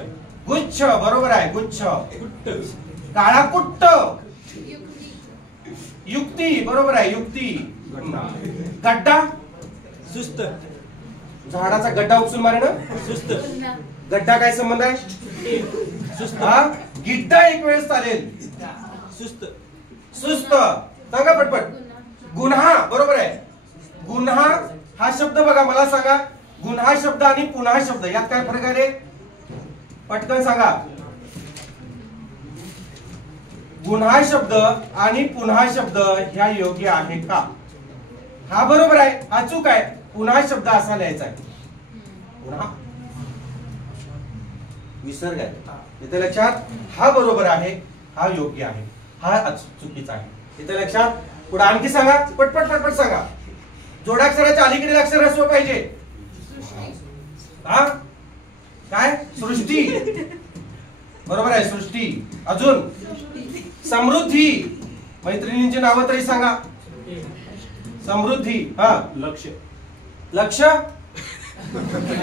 गुच्छ, बरोबर आहे. गुच्छ. कुट्ट, काळा कुट्ट, युक्ती, युक्ती, बरोबर आहे. युक्ती. गड्डा, सुस्त, झाडाचा गड्डा उपसून मारे ना. सुस्त, पुन्हा, गड्डा काय संबंध आहे? सुस्त, हा, गिड्डा एक वेळेस चालेल. सुस्त, सुस्त, सांगा पटपट. पुन्हा, गुन्हा, बरोबर आहे. गुन्हा हा शब्द बघा, मला सांगा. गुन्हा शब्द आणि पुन्हा शब्द यात काय फरक आहे रे? पटकन सांगा. गुन्हा शब्द आणि पुन्हा शब्द ह्या योग्य आहे का? हा बरोबर आहे, हा चूक आहे. पुन्हा शब्द असा लिहायचा आहे. पुन्हा विसर्ग आहे. इथे लक्षात. हा बरोबर आहे, हा योग्य आहे, हा चुकीचा आहे. इथे लक्षात. पुढे आणखी सांगा, पटपट पटपट सांगा. जोडाक्षराच्या अलीकडील अक्षर ह्रस्व पाहिजे. हा, काय? सृष्टी, बरोबर आहे. सृष्टी. अजून समृद्धी. मैत्रिणींची नावं तरी सांगा. समृद्धी. हा, लक्ष, लक्ष. मुक्ती,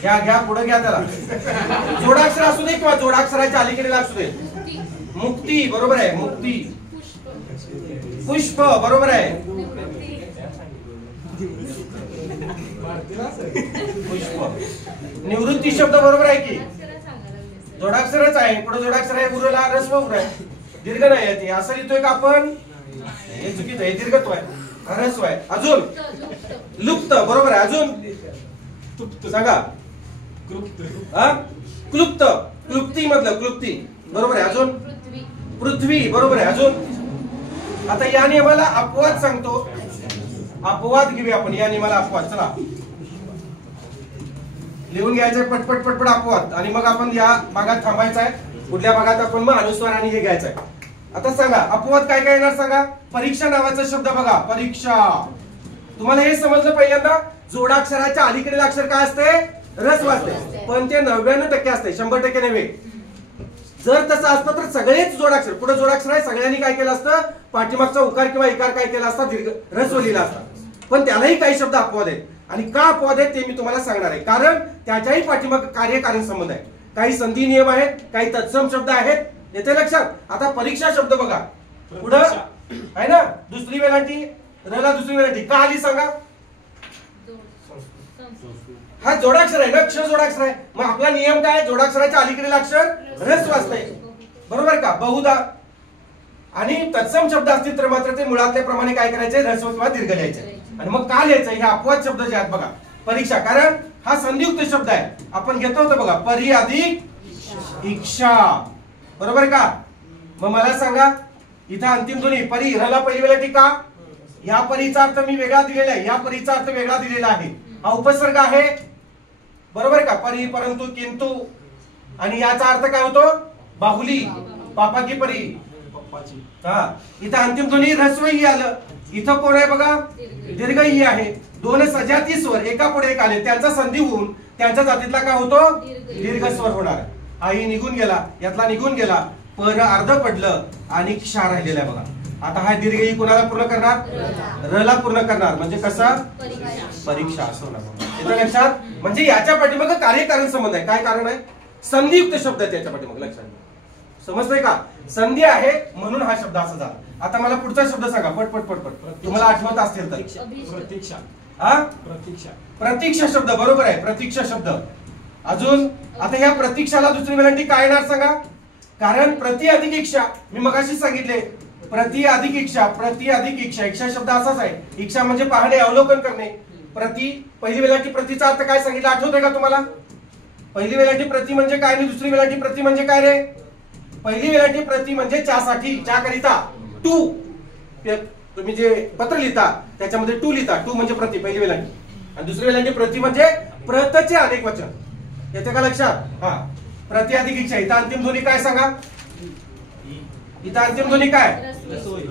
घ्या घ्या पुढे घ्या त्याला. जोडाक्षर असू दे किंवा जोडाक्षराच्या अलीकडे असू दे. मुक्ती, मुक्ती, बरोबर आहे. मुक्ती. पुष्प, पुष्प, बरोबर आहे. निवृत्ती, पुष्प. निवृत्ती शब्द बरोबर आहे की? अक्षरं सांगा लागले. जोडाक्षरच आहे. पुढे जोडाक्षर आहे. उरला रस्व उर आहे. दीर्घ नाही आहे ते. असं लिहितोय का आपण? हे चुकीचं आहे. दीर्घत्व आहे, ह्रस्व आहे. अजून लुप्त, लुप्त, बरोबर आहे. अजून तुप्त, सांगा. क्लुप्त, हा, क्लुप्त. क्लुप्ती मधलं क्लुप्ती, बरोबर आहे. अजून पृथ्वी, पृथ्वी, बरोबर आहे. अजून आता या नियमाला अपवाद सांगतो. अपवाद घेऊया आपण या नियमाला अपवाद. चला, लिहून घ्यायचंय पटपट पटपट अपवाद आणि मग आपण या भागात थांबायचं आहे. पुढल्या भागात आपण मग अनुस्वार आणि हे घ्यायचंय. आता सांगा अपवाद काय काय येणार सांगा. परीक्षा नावाचा शब्द बघा, परीक्षा. तुम्हाला हे समजलं पहिल्यांदा जोडाक्षराच्या अलीकडील अक्षर काय असते, ऱ्हस्व असते, पण ते 99% असते, 100% नव्हे. जर तसं असतं तर सगळेच जोडाक्षर, पुढे जोडाक्षर आहे, सगळ्यांनी काय केलं असतं, पाठीमागचा उकार किंवा इकार काय केला असता, दीर्घ ऱ्हस्व लिहिला असता. पण त्यालाही काही शब्द अपवाद आहेत आणि का अपवाद आहेत ते मी तुम्हाला सांगणार आहे. कारण त्याच्याही पाठीमाग कार्यकारण संबंध आहे. काही संधी नियम आहेत, काही तत्सम शब्द आहेत. येते लक्षात. आता परीक्षा शब्द बघा, पुढं आहे ना दुसरी वेलांटी, रला दुसरी वेलांटी का आली सांगा. हा जोडाक्षर आहे ना, क्ष जोडाक्षर आहे. मग आपला नियम काय, जोडाक्षराच्या अलीकडील अक्षर ऱ्हस्व असते, बरोबर का. बहुधा आणि तत्सम शब्द असतील तर मात्र ते मुळातल्या प्रमाणे काय करायचे, ऱ्हस्व किंवा दीर्घ लिहायचे. आणि मग का लिहायचं, हे अपवाद शब्द जे आहेत बघा, परीक्षा. कारण हा संधियुक्त शब्द आहे. आपण घेतो होतो बघा, परी अधिक इच्छा, बरोबर का. मग मला सांगा इथं अंतिम ध्वनी परी, रला पहिली वेळा टीका. या परीचा अर्थ मी वेगळा दिलेला आहे, या परीचा अर्थ वेगळा दिलेला आहे. हा उपसर्ग आहे, बरोबर का. परी, परंतु, किंतु. आणि याचा अर्थ काय होतो, बाहुली, पापा की परी. हा, इथं अंतिम ध्वनी ऱ्हस्व ई आलं. इथं कोण आहे बघा, दीर्घ ई आहे. दोन सजाती स्वर एका पुढे एक आले, त्यांचा संधी होऊन त्यांच्या जातीतला काय होतो, दीर्घ स्वर होणार. आई निघून गेला, यातला निघून गेला, पर अर्ध पडलं आणि क्षार राहिलेला आहे बघा. आता हा दीर्घ ई कोणाला पूर्ण करणार, रला पूर्ण करणार. म्हणजे कसा, परीक्षा असं होणार. येतं लक्षात. म्हणजे याच्या पाठीमाग कार्यकारण संबंध आहे. काय कारण आहे, संधियुक्त शब्द आहे त्याच्या पाठीमाग, लक्षात. समजतंय का, संधी आहे म्हणून हा शब्द असा झाला. आता मला पुढचा शब्द सांगा पट पट पट पट, तुम्हाला आठवत असतील तर. प्रतीक्षा. हा, प्रतीक्षा. प्रतीक्षा शब्द, बरोबर आहे, प्रतीक्षा शब्द. अजून आता या प्रतीक्षाला दुसरी वेलांटी काय येणार सांगा. कारण प्रति अधिक इच्छा, मी मगाशी सांगितले, प्रति अधिक इच्छा, प्रति अधिक इच्छा. इच्छा शब्द असाच आहे. इच्छा म्हणजे पाहणे, अवलोकन करणे. प्रति, पहिली वेलांटी प्रतीचा अर्थ काय सांगितलं आठवतोय का तुम्हाला. पहिली वेलांटी प्रति म्हणजे काय आणि दुसरी वेलांटी प्रति म्हणजे काय रे. पहिली वेलांटी प्रति म्हणजे च्यासाठी, च्याकरिता. टू, तुम्ही जे पत्र लिहिता त्याच्यामध्ये टू लिहिता, टू म्हणजे प्रति, पहिली वेलांटी. आणि दुसरी वेलांटी प्रति म्हणजे प्रतचे अनेक वचन. येते का लक्षात. हा, प्रति अधिक इच्छा. इथं अंतिम ध्वनी काय सांगा, इथं अंतिम ध्वनी काय,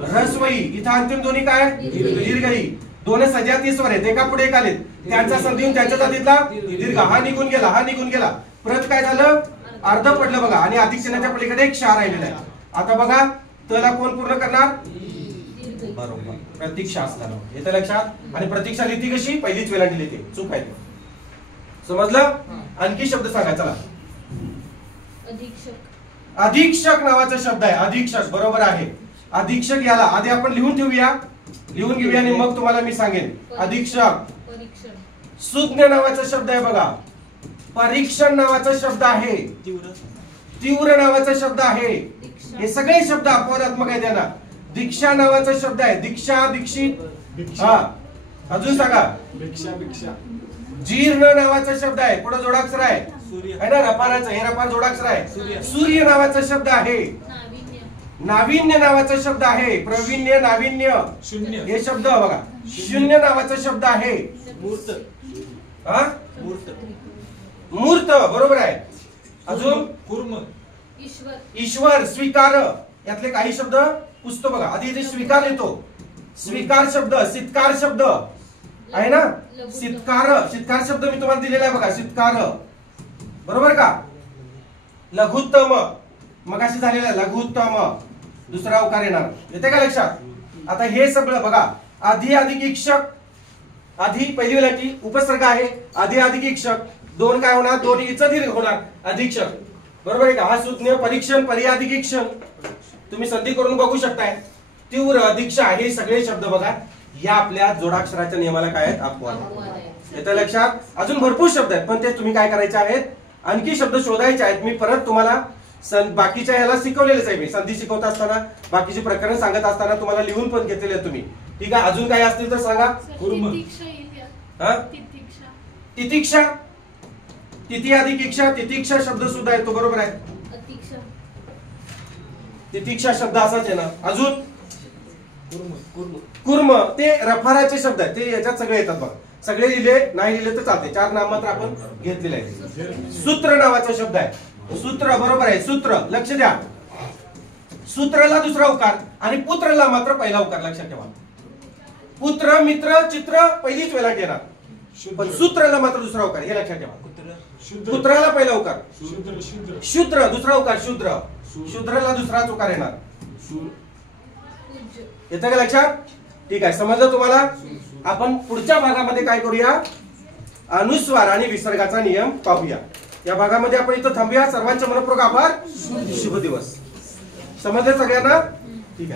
ऱ्हस्व ई. इथं अंतिम ध्वनी काय, दीर्घ ई. दोन सजाती स्वर आहेत, एका पुढे एक आलेत, त्यांचा संधी होऊन त्यांच्या जातीतला दीर्घ. हा निघून गेला, हा निघून गेला, प्रत काय झालं, अर्ध पडलं बघा. आणि अधिक चिन्हाच्या पलीकडे एक क्षार राहिलेला आहे. आता बघा तला कोण पूर्ण करणार, बरोबर, प्रतीक्षा असणार. येतं लक्षात. आणि प्रतीक्षा लिहिती कशी, पहिलीच वेलांटी लिहिते, चूक आहे. समजलं. आणखी शब्द सांगा चला. अधीक्षक नावाचा शब्द आहे, अधीक्षक, बरोबर आहे. अधीक्षक याला आधी आपण लिहून ठेवूया, लिहून घेऊया आणि मग तुम्हाला मी सांगेन. अधीक्षक. सुज्ञ नावाचा शब्द आहे बघा. परीक्षण नावाचा शब्द आहे. तीव्र नावाचा शब्द आहे. हे सगळे शब्द अपवादात्मक आहेत. त्यांना दीक्षा नावाचा शब्द आहे. दीक्षा, दीक्षित. हा, अजून सांगा. भिक्षा. भिक्षा. जीर्ण नावाचा शब्द आहे, पुढे जोडाक्षर आहे, है ना, रपाराचं, हे रपार जोडाक्षर आहे. सूर्य नावाचा शब्द आहे. नाविन्य नावाचा शब्द आहे. प्रवीण्य, नाविन्य, शून्य. हे शब्द बघा. शून्य नावाचा शब्द आहे. मूर्त. हा, मूर्त. मूर्त, बरोबर आहे. अजून कुर्म. ईश्वर, स्वीकार. यातले काही शब्द पुसतो बघा. आधी इथे स्वीकार येतो. स्वीकार शब्द, सितकार शब्द आहे ना, सितकार. सितकार शब्द मी तुम्हाला दिलेला आहे बघा, सितकार, बरोबर का. लघुत्तम, मगाशी झालेला लघुत्तम, दुसरा उकार येणार. येते का लक्षात. आता हे सगळं बघा. आधी अधिक इक्षक, आधी पहिली वेलांटी उपसर्ग आहे. आधी अधिक इक्षक, दोन काय होणार, दोन इच दीर्घ होणार, अधीक्षक, बरोबर आहे का. हा सुज्ञ, परीक्षण, परिअधिक इक्षण, तुम्ही संधी करून बघू शकताय. तीव्र, अधीक्षा, हे सगळे शब्द बघा या आपल्या जोडाक्षराच्या नियमाला काय आहेत, अपवाद. येतं लक्षात. अजून भरपूर शब्द आहेत पण ते तुम्ही काय करायचे आहेत, आणखी शब्द शोधायचे आहेत. मी परत तुम्हाला बाकीच्या याला शिकवलेलेच आहे. मी संधी शिकवत असताना, बाकीचे प्रकरण सांगत असताना तुम्हाला लिहून पण घेतलेले आहेत तुम्ही. ठीक आहे. अजून काय असतील तर सांगा. तितिक्षा, तिथी अधिक इच्छा, तितिक्षा शब्द सुद्धा येतो, बरोबर आहे. तितिक्षा शब्द असाच आहे ना. अजून कुर्म, ते रफाराचे शब्द आहेत, ते याच्यात सगळे येतात बघा. सगळे लिहिले नाही लिहिले तर चालते, 4 नाममात्र आपण घेतलेले आहे. सूत्र नावाचा शब्द आहे. सूत्र बरोबर आहे. सूत्र लक्ष द्या. सूत्रला दुसरा उकार आणि पुत्रला मात्र पहिला उकार. लक्षात ठेवा. पुत्र मित्र चित्र पहिलीच वेळा घेणार, पण सूत्रला मात्र दुसरा उकार. हे लक्षात ठेवा. शुद्र पुत्राला पहिला उकार. शूद्र शूद्र शूद्र दुसरा उकार. शूद्र शूद्रला दुसराच उकार येणार. पूज्य. येतं का लक्षात? ठीक आहे, समजलं तुम्हाला? आपण पुढच्या भागामध्ये काय करूया, अनुस्वार आणि विसर्गाचा नियम पाहूया. या भागामध्ये आपण इथं थांबूया. सर्वांचे मनपूर्वक आभार. शुभ दिवस. समजलं सगळ्यांना?